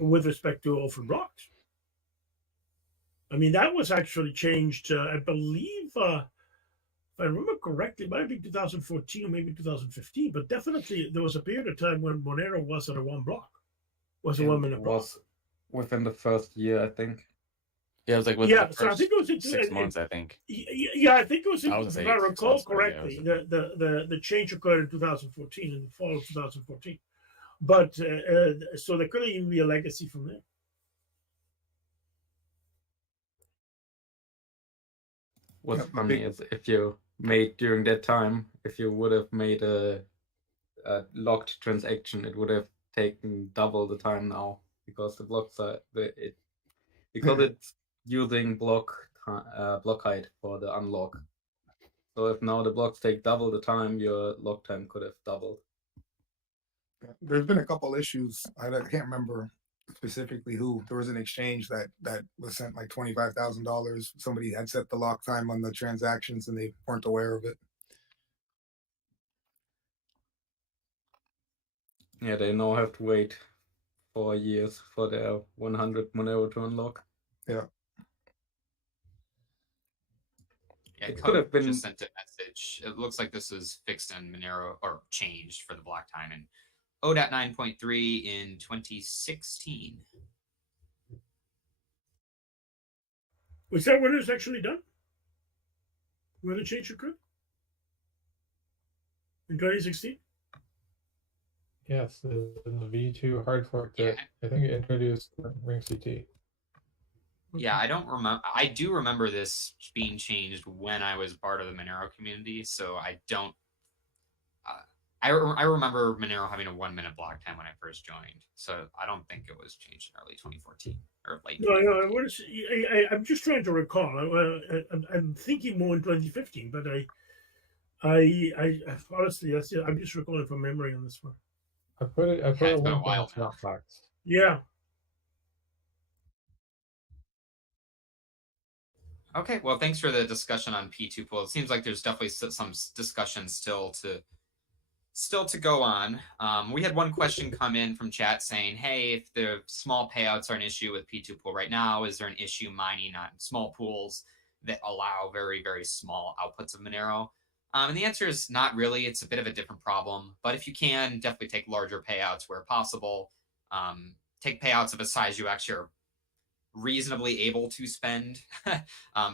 with respect to open blocks. I mean, that was actually changed. I believe, if I remember correctly, it might be 2014 or maybe 2015, but definitely there was a period of time when Monero was at a 1 block, was a It 1 minute block. was within the first year, I think. Yeah, it was like within Yeah, the so I first think it was in 6 months, I think. Yeah, I think it was, I was if gonna say I 6 recall months, but yeah, it correctly, was- the change occurred in 2014, in the fall of 2014. But so there could even be a legacy from there. What's Yeah, funny is if you made during that time, if you would have made a locked transaction, it would have taken double the time now because the blocks are because it's using block height for the unlock. So if now the blocks take double the time, your lock time could have doubled. There's been a couple issues. I can't remember specifically who. There was an exchange that was sent like $25,000. Somebody had set the lock time on the transactions and they weren't aware of it. Yeah, they now have to wait 4 years for their 100 Monero to unlock. Yeah. Yeah, It could Code have been- just sent a message. It looks like this was fixed in Monero or changed for the block time in ODAT 9.3 in 2016. Was that when it was actually done? When the change occurred? In 2016? Yes, the V2 hard fork that I think it introduced Ring CT. Yeah, I don't remember. I do remember this being changed when I was part of the Monero community, so I don't. I remember Monero having a 1 minute block time when I first joined, so I don't think it was changed in early 2014 or late. No, I'm just trying to recall. I'm thinking more in 2015, but I honestly, I'm just recalling from memory on this one. I put a it's been a link in while the now. chat box. Yeah. Okay, well, thanks for the discussion on P2 pool. It seems like there's definitely some discussion still to go on. We had one question come in from chat saying, hey, if the small payouts are an issue with P2 pool right now, is there an issue mining on small pools that allow very, very small outputs of Monero? And the answer is not really. It's a bit of a different problem. But if you can, definitely take larger payouts where possible. Take payouts of a size you actually are reasonably able to spend.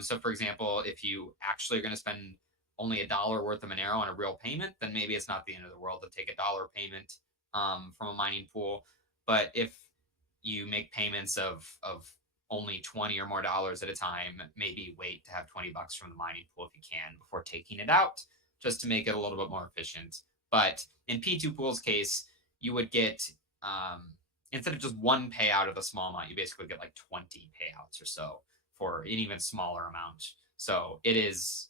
So, for example, if you actually are going to spend only $1 worth of Monero on a real payment, then maybe it's not the end of the world to take $1 payment from a mining pool. But if you make payments of only $20 or more at a time, maybe wait to have $20 from the mining pool if you can before taking it out, just to make it a little bit more efficient. But in P2 Pool's case, you would get instead of just one payout of the small amount, you basically get like 20 payouts or so for an even smaller amount. So it is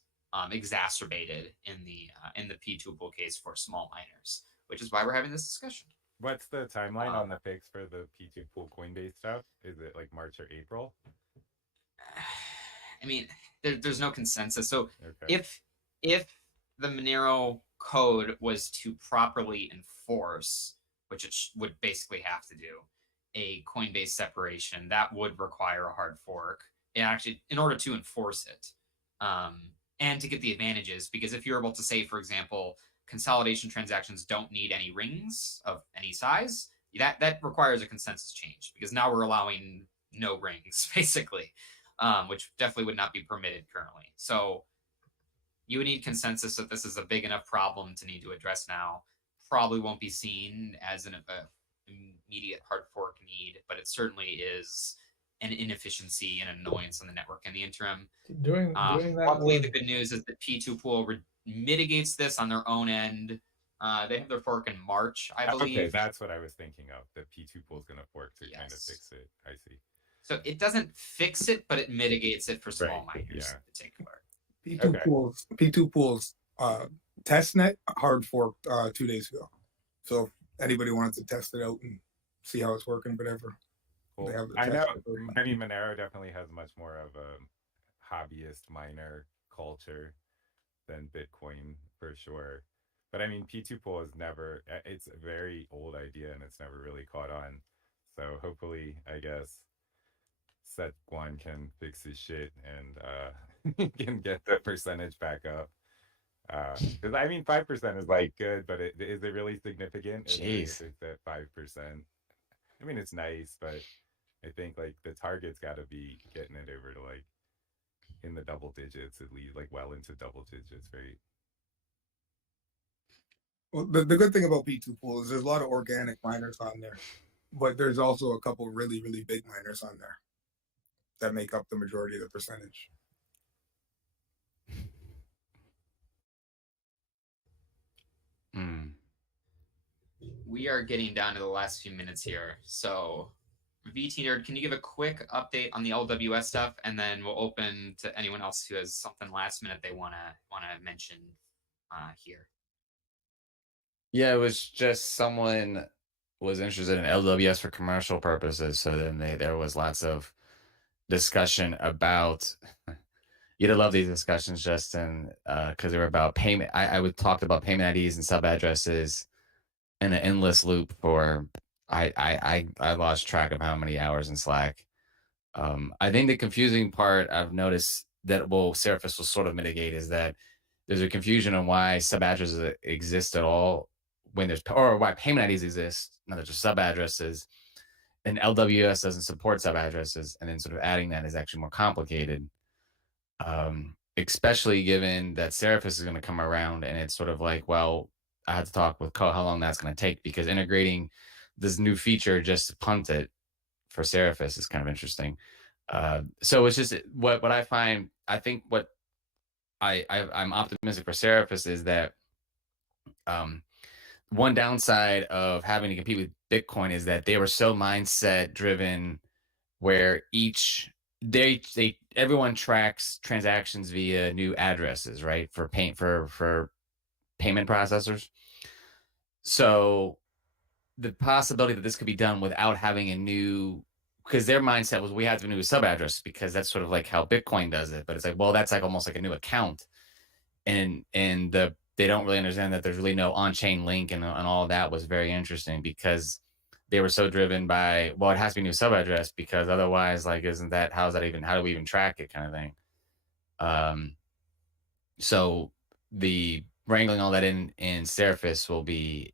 exacerbated in the P2 pool case for small miners, which is why we're having this discussion. What's the timeline on the fix for the P2 pool Coinbase stuff? Is it like March or April? I mean, there's no consensus. So Okay. if the Monero code was to properly enforce, which it would basically have to do, a Coinbase separation, that would require a hard fork. And actually, in order to enforce it, and to get the advantages, because if you're able to say, for example, consolidation transactions don't need any rings of any size, that requires a consensus change, because now we're allowing no rings, basically, which definitely would not be permitted currently. So you would need consensus that this is a big enough problem to need to address now. Probably won't be seen as an immediate hard fork need, but it certainly is an inefficiency and annoyance on the network in the interim. Doing that. Luckily, the good news is that P2 Pool mitigates this on their own end. They have their fork in March, I believe. Okay, that's what I was thinking of. The P2 pool is going to fork to kind of fix it. I see. So it doesn't fix it, but it mitigates it for small miners in particular. P2 pools testnet hard forked 2 days ago. So if anybody wanted to test it out and see how it's working, whatever. Cool. I know. I mean, Monero definitely has much more of a hobbyist miner culture than Bitcoin for sure. But I mean, P2 pool is never. It's a very old idea and it's never really caught on. So hopefully, I guess set one can fix his shit and can get the percentage back up. Because I mean, 5% is like good, but is it really significant? Jeez. If it's at 5%, I mean, it's nice, but I think like the target's got to be getting it over to like in the double digits at least, like well into double digits, right? Well, the good thing about P2 Pool is there's a lot of organic miners on there, but there's also a couple really, really big miners on there that make up the majority of the percentage. We are getting down to the last few minutes here. So, VT Nerd, can you give a quick update on the LWS stuff, and then we'll open to anyone else who has something last minute they wanna mention here. Yeah, it was just someone was interested in LWS for commercial purposes. So then there was lots of discussion about. You'd love these discussions, Justin, because they were about payment. I would talk about payment IDs and sub addresses in an endless loop for. I lost track of how many hours in Slack. I think the confusing part I've noticed that Surface will sort of mitigate is that there's a confusion on why sub addresses exist at all when there's, or why payment IDs exist. Now there's just sub addresses, and LWS doesn't support sub addresses, and then sort of adding that is actually more complicated. Especially given that Seraphis is going to come around, and it's sort of like, well, I have to talk with Co how long that's going to take, because integrating this new feature just to punt it for Seraphis is kind of interesting. So it's just what I find. I think what I'm optimistic for Seraphis is that one downside of having to compete with Bitcoin is that they were so mindset driven, where everyone tracks transactions via new addresses, right? For payment processors. So the possibility that this could be done without having a new, because their mindset was we have to do a sub address because that's sort of like how Bitcoin does it. But it's like, well, that's like almost like a new account, and they don't really understand that there's really no on-chain link, and all of that was very interesting because they were so driven by, well, it has to be a new sub address because otherwise, like, how do we even track it, kind of thing. So the wrangling all that in Surface will be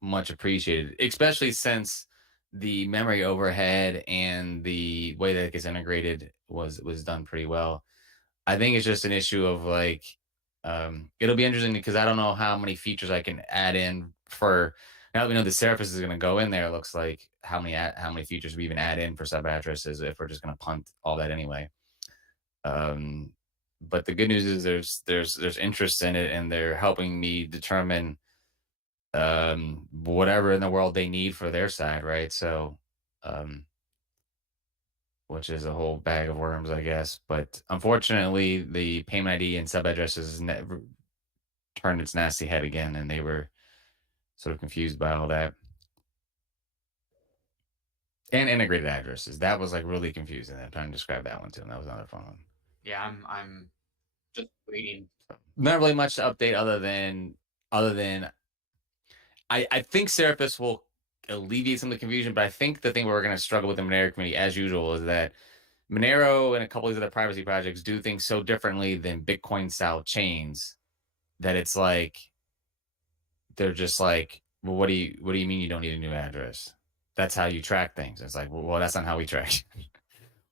much appreciated, especially since the memory overhead and the way that it gets integrated was done pretty well. I think it's just an issue of like, it'll be interesting because I don't know how many features I can add in for. Now that we know the Surface is going to go in there, it looks like how many features we even add in for sub addresses if we're just going to punt all that anyway. But the good news is there's interest in it, and they're helping me determine whatever in the world they need for their side, right? So, which is a whole bag of worms, I guess. But unfortunately, the payment ID and sub addresses never turned its nasty head again, and they were sort of confused by all that. And integrated addresses. That was like really confusing. I'm trying to describe that one too. And that was another fun one. Yeah, I'm just waiting. Not really much to update other than I think Seraphis will alleviate some of the confusion, but I think the thing we're going to struggle with the Monero community, as usual, is that Monero and a couple of these other privacy projects do things so differently than Bitcoin style chains that it's like they're just like, well, what do you mean you don't need a new address? That's how you track things. It's like, well, that's not how we track.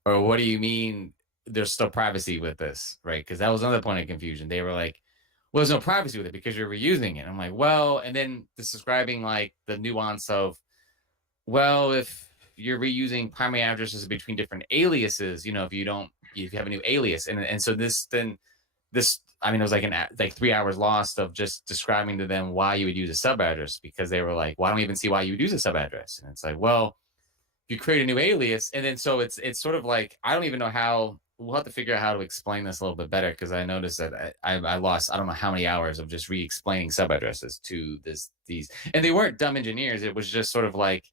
Or what do you mean there's still privacy with this, right? Because that was another point of confusion. They were like, well, there's no privacy with it because you're reusing it. I'm like, well, and then describing like the nuance of, well, if you're reusing primary addresses between different aliases, if you have a new alias, and so this, I mean, it was like 3 hours lost of just describing to them why you would use a sub address, because they were like, well, I don't even see why you would use a sub address. And it's like, well, you create a new alias, and then so it's sort of like, I don't even know how. We'll have to figure out how to explain this a little bit better, because I noticed that I lost I don't know how many hours of just re-explaining sub addresses to these, and they weren't dumb engineers. It was just sort of like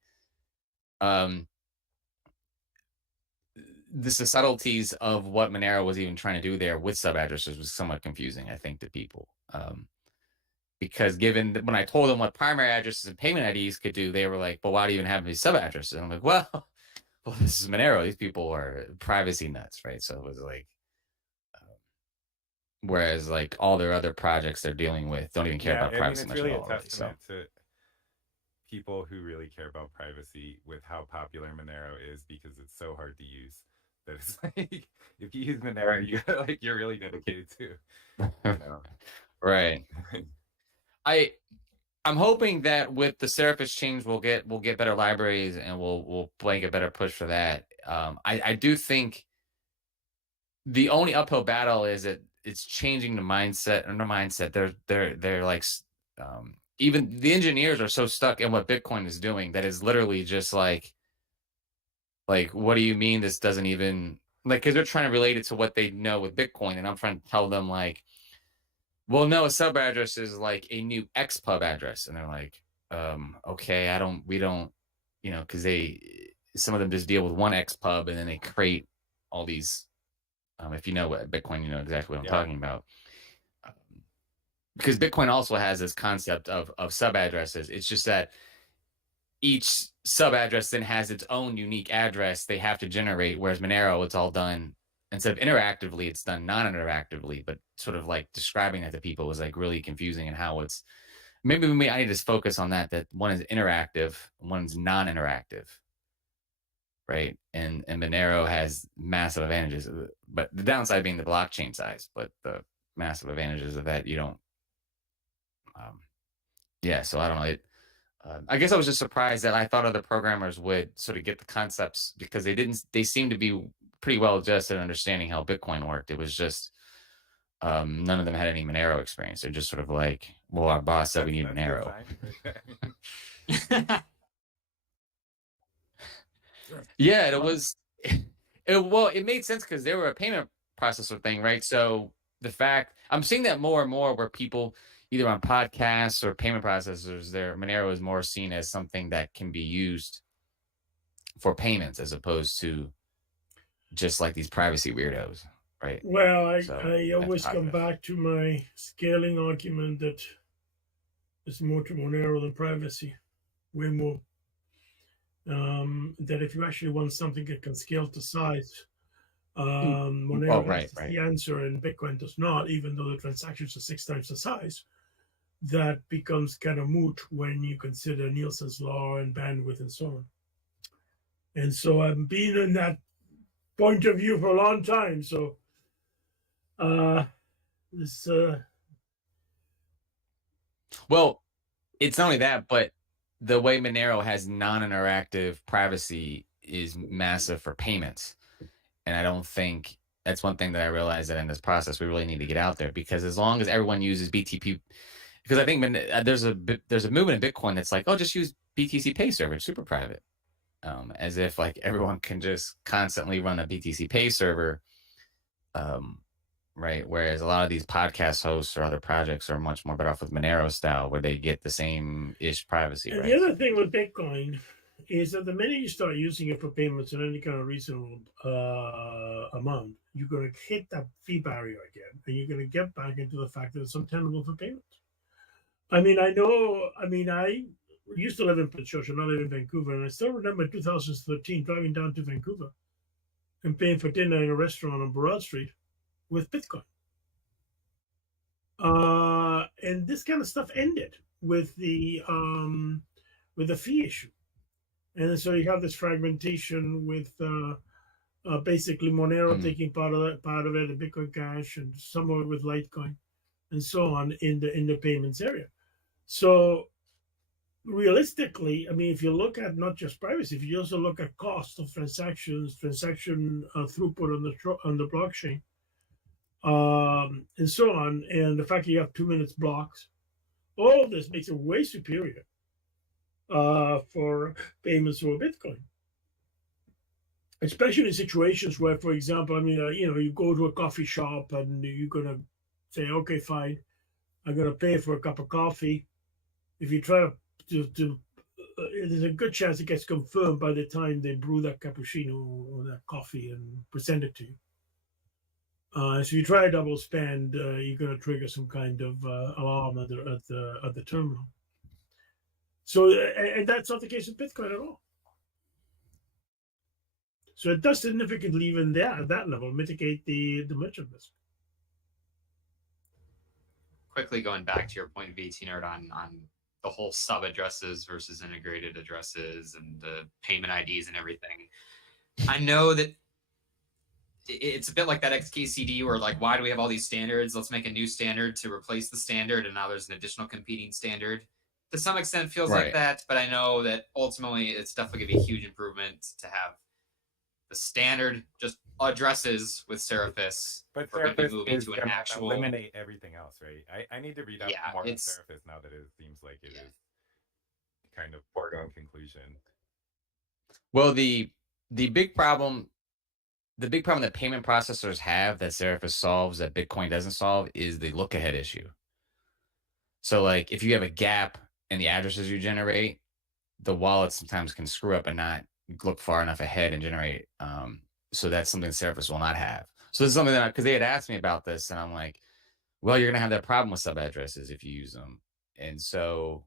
the subtleties of what Monero was even trying to do there with sub addresses was somewhat confusing, I think, to people. Because given that when I told them what primary addresses and payment IDs could do, they were like, well, why do you even have these sub addresses? And I'm like, well, well, this is Monero. These people are privacy nuts, right? So it was like, whereas like all their other projects they're dealing with don't even care Yeah, about I mean, privacy it's much really at a all, really. So testament to people who really care about privacy with how popular Monero is, because it's so hard to use that it's like if you use Monero, you're really dedicated to Monero. right. I'm hoping that with the Seraphis change we'll get better libraries and we'll make a better push for that. I do think the only uphill battle is that it's changing the mindset, or no mindset. They're like even the engineers are so stuck in what Bitcoin is doing that is literally just like what do you mean this doesn't even, like, because they're trying to relate it to what they know with Bitcoin, and I'm trying to tell them like, well, no, a sub address is like a new XPub address, and they're like, okay, we don't, because some of them just deal with one XPub and then they create all these. If you know what Bitcoin, you know exactly what I'm talking about. Because Bitcoin also has this concept of sub addresses. It's just that each sub address then has its own unique address they have to generate, whereas Monero, it's all done instead of interactively, it's done non-interactively. But sort of like describing that to people was like really confusing, and how it's maybe I need to focus on that one is interactive, one's non-interactive. Right. And Monero has massive advantages, but the downside being the blockchain size, but the massive advantages of that, you don't. Yeah. So I don't know. I guess I was just surprised that I thought other programmers would sort of get the concepts, because they seem to be pretty well adjusted in understanding how Bitcoin worked. It was just, none of them had any Monero experience. They're just sort of like, well, our boss said we need Monero. Yeah, it was. It made sense because they were a payment processor thing, right? So the fact I'm seeing that more and more, where people either on podcasts or payment processors, their Monero is more seen as something that can be used for payments as opposed to just like these privacy weirdos, right? Well, So I always that's come positive. back to my scaling argument that there's more to Monero than privacy, way more. That if you actually want something that can scale to size, Monero has Right. the answer and Bitcoin does not, even though the transactions are 6 times the size. That becomes kind of moot when you consider Nielsen's law and bandwidth and so on. And so I've been in that point of view for a long time. So this Well, it's not only that, but the way Monero has non-interactive privacy is massive for payments. And I don't think that's one thing that I realized that in this process we really need to get out there, because as long as everyone uses BTP, because I think there's a movement in Bitcoin that's like, oh, just use BTC Pay server, it's super private, as if like everyone can just constantly run a BTC Pay server, right? Whereas a lot of these podcast hosts or other projects are much more better off with Monero style, where they get the same ish privacy. and right? the other thing with Bitcoin is that the minute you start using it for payments in any kind of reasonable amount, you're going to hit that fee barrier again, and you're going to get back into the fact that it's untenable for payments. I used to live in Prince George, and I live in Vancouver, and I still remember 2013 driving down to Vancouver and paying for dinner in a restaurant on Broad Street with Bitcoin. And this kind of stuff ended with the fee issue. And so you have this fragmentation with basically Monero taking part of it, and Bitcoin Cash, and some of it with Litecoin, and so on in the payments area. So realistically, I mean, if you look at not just privacy, if you also look at cost of transaction throughput on the blockchain, and so on, and the fact that you have 2 minutes blocks, all of this makes it way superior for payments over Bitcoin. Especially in situations where, for example, I mean, you go to a coffee shop and you're gonna say, okay, fine, I'm gonna pay for a cup of coffee. If you try to there's a good chance it gets confirmed by the time they brew that cappuccino or that coffee and present it to you. So you try a double spend, you're going to trigger some kind of alarm at the terminal. So, and that's not the case with Bitcoin at all. So it does significantly, even there at that level, mitigate the merchant risk. Quickly going back to your point, VT Nerd, on the whole sub addresses versus integrated addresses and the payment IDs and everything. I know that it's a bit like that XKCD where like, why do we have all these standards? Let's make a new standard to replace the standard, and now there's an additional competing standard. To some extent, it feels like Right. that, but I know that ultimately it's definitely going to be a huge improvement to have the standard just addresses with Seraphis. But We're going to be Seraphis moving is to an gonna actual. eliminate everything else, right? I need to read up Yeah, more on it's- Seraphis now that it seems like it Yeah. is kind of foregone conclusion. Well, the big problem that payment processors have that Seraphis solves that Bitcoin doesn't solve is the look ahead issue. So like if you have a gap in the addresses you generate, the wallet sometimes can screw up and not look far enough ahead and generate. So that's something Seraphis will not have. So this is something that because they had asked me about this, and I'm like, well, you're gonna have that problem with sub addresses if you use them, and so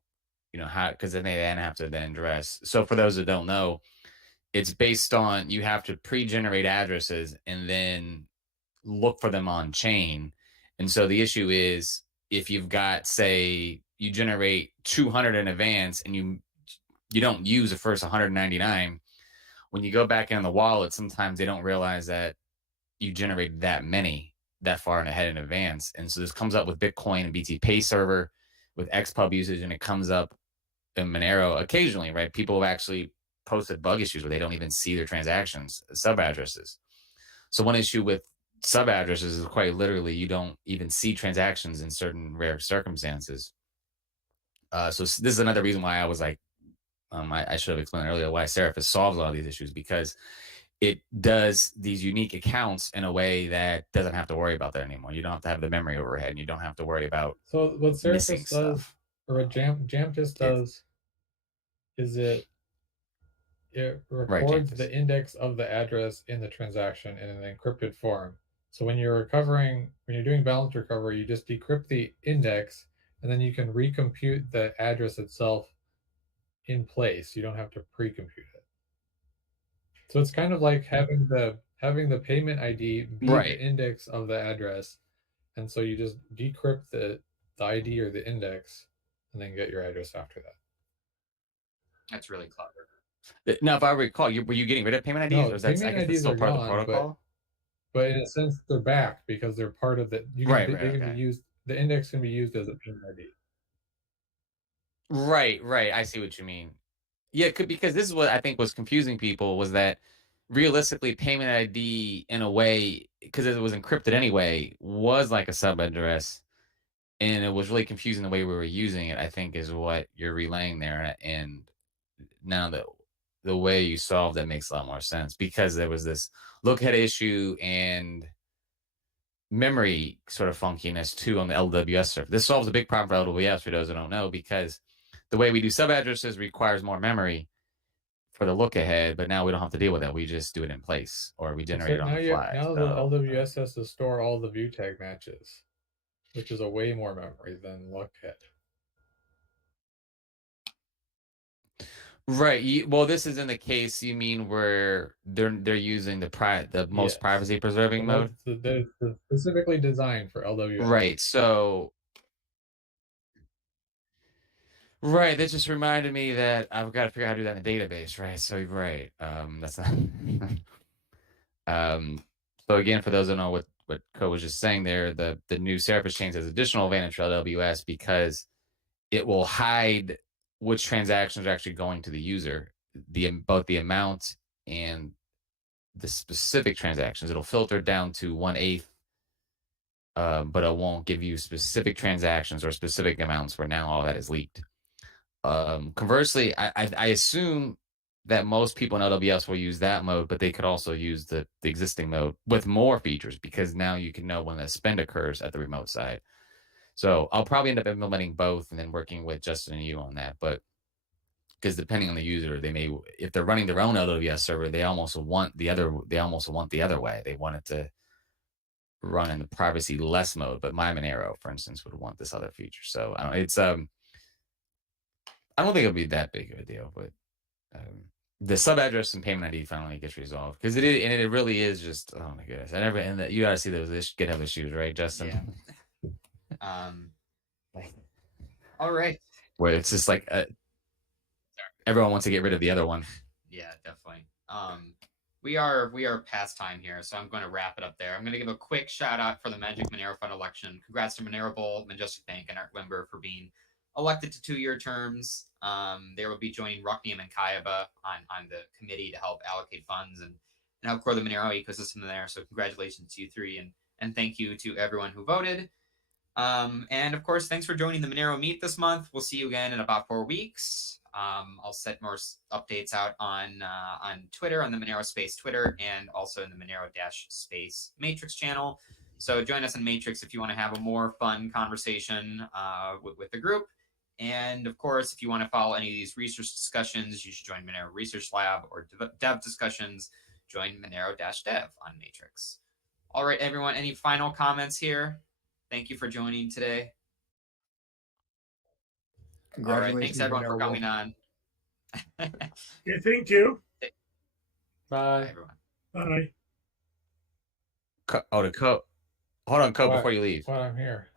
how because then they then have to then address. So for those that don't know, it's based on you have to pre-generate addresses and then look for them on chain. And so the issue is if you've got, say, you generate 200 in advance and you don't use the first 199, when you go back in the wallet, sometimes they don't realize that you generated that many that far and ahead in advance. And so this comes up with Bitcoin and BT Pay server with XPub usage, and it comes up in Monero occasionally, right? People have actually posted bug issues where they don't even see their transactions, sub addresses. So one issue with sub addresses is quite literally you don't even see transactions in certain rare circumstances. So this is another reason why I was like, I should have explained earlier why Seraphis solves a lot of these issues, because it does these unique accounts in a way that doesn't have to worry about that anymore. You don't have to have the memory overhead, and you don't have to worry about So what missing Seraphis does, stuff. or what Jamtis does, is it records Jamtis. the index of the address in the transaction in an encrypted form. So when you're recovering, when you're doing balance recovery, you just decrypt the index, and then you can recompute the address itself in place. You don't have to pre-compute it. So it's kind of like having the payment ID be Right. the index of the address, and so you just decrypt the ID or the index, and then get your address after that. That's really clever. Now, if I recall, were you getting rid of payment IDs? No, or is that, I payment guess that's IDs still are part of the gone, protocol? but in a sense they're back because they're part of the. Right, they can okay. be used. The index can be used as a payment ID. Right. I see what you mean. Yeah, because this is what I think was confusing people, was that realistically payment ID in a way, because it was encrypted anyway, was like a sub address, and it was really confusing the way we were using it, I think, is what you're relaying there. And now the way you solved it makes a lot more sense, because there was this look ahead issue and memory sort of funkiness too on the LWS server. This solves a big problem for LWS for those who don't know, because the way we do sub addresses requires more memory for the look ahead, but now we don't have to deal with that. We just do it in place, or we generate it on the fly. Now So, the LWS has to store all the view tag matches, which is a way more memory than lookhead. right. Well, this is in the case you mean where they're using the most Yes. privacy preserving mode. They're specifically designed for LWS. Right. So right, that just reminded me that I've got to figure out how to do that in a database, right? So you're right. That's not so again, for those who know what Co was just saying there, the new Seraphis chain has additional advantage for LWS because it will hide which transactions are actually going to the user, both the amount and the specific transactions. It'll filter down to 1/8, but it won't give you specific transactions or specific amounts where now all that is leaked. Conversely, I assume that most people in LWS will use that mode, but they could also use the existing mode with more features, because now you can know when the spend occurs at the remote side. So I'll probably end up implementing both and then working with Justin and you on that. But because depending on the user, they may, if they're running their own LWS server, they almost want the other way. They want it to run in the privacy less mode. But my Monero, for instance, would want this other feature. So I don't think it'll be that big of a deal, but the sub address and payment ID finally gets resolved, because it is, and it really is just, oh my goodness, and that you got to see those GitHub issues, right, Justin? Yeah. All right. Where it's just like everyone wants to get rid of the other one. Yeah, definitely. We are past time here, so I'm going to wrap it up there. I'm going to give a quick shout out for the Magic Monero Fund election. Congrats to Monero Bull, Majestic Bank, and Art Wimber for being elected to 2-year terms. They will be joining Rucknium and Kayaba on the committee to help allocate funds and help grow the Monero ecosystem there. So congratulations to you three, and thank you to everyone who voted. And of course, thanks for joining the Monero Meet this month. We'll see you again in about 4 weeks. I'll set more updates out on Twitter, on the Monero Space Twitter, and also in the Monero-Space Matrix channel. So join us on Matrix if you want to have a more fun conversation with the group. And of course, if you want to follow any of these research discussions, you should join Monero Research Lab, or dev discussions, join Monero-Dev on Matrix. All right, everyone, any final comments here? Thank you for joining today. All right, thanks everyone for coming on. Yeah, thank you. Bye. Bye, everyone. Bye. Oh, the code. Hold on, code, What? before you leave. What, I'm here.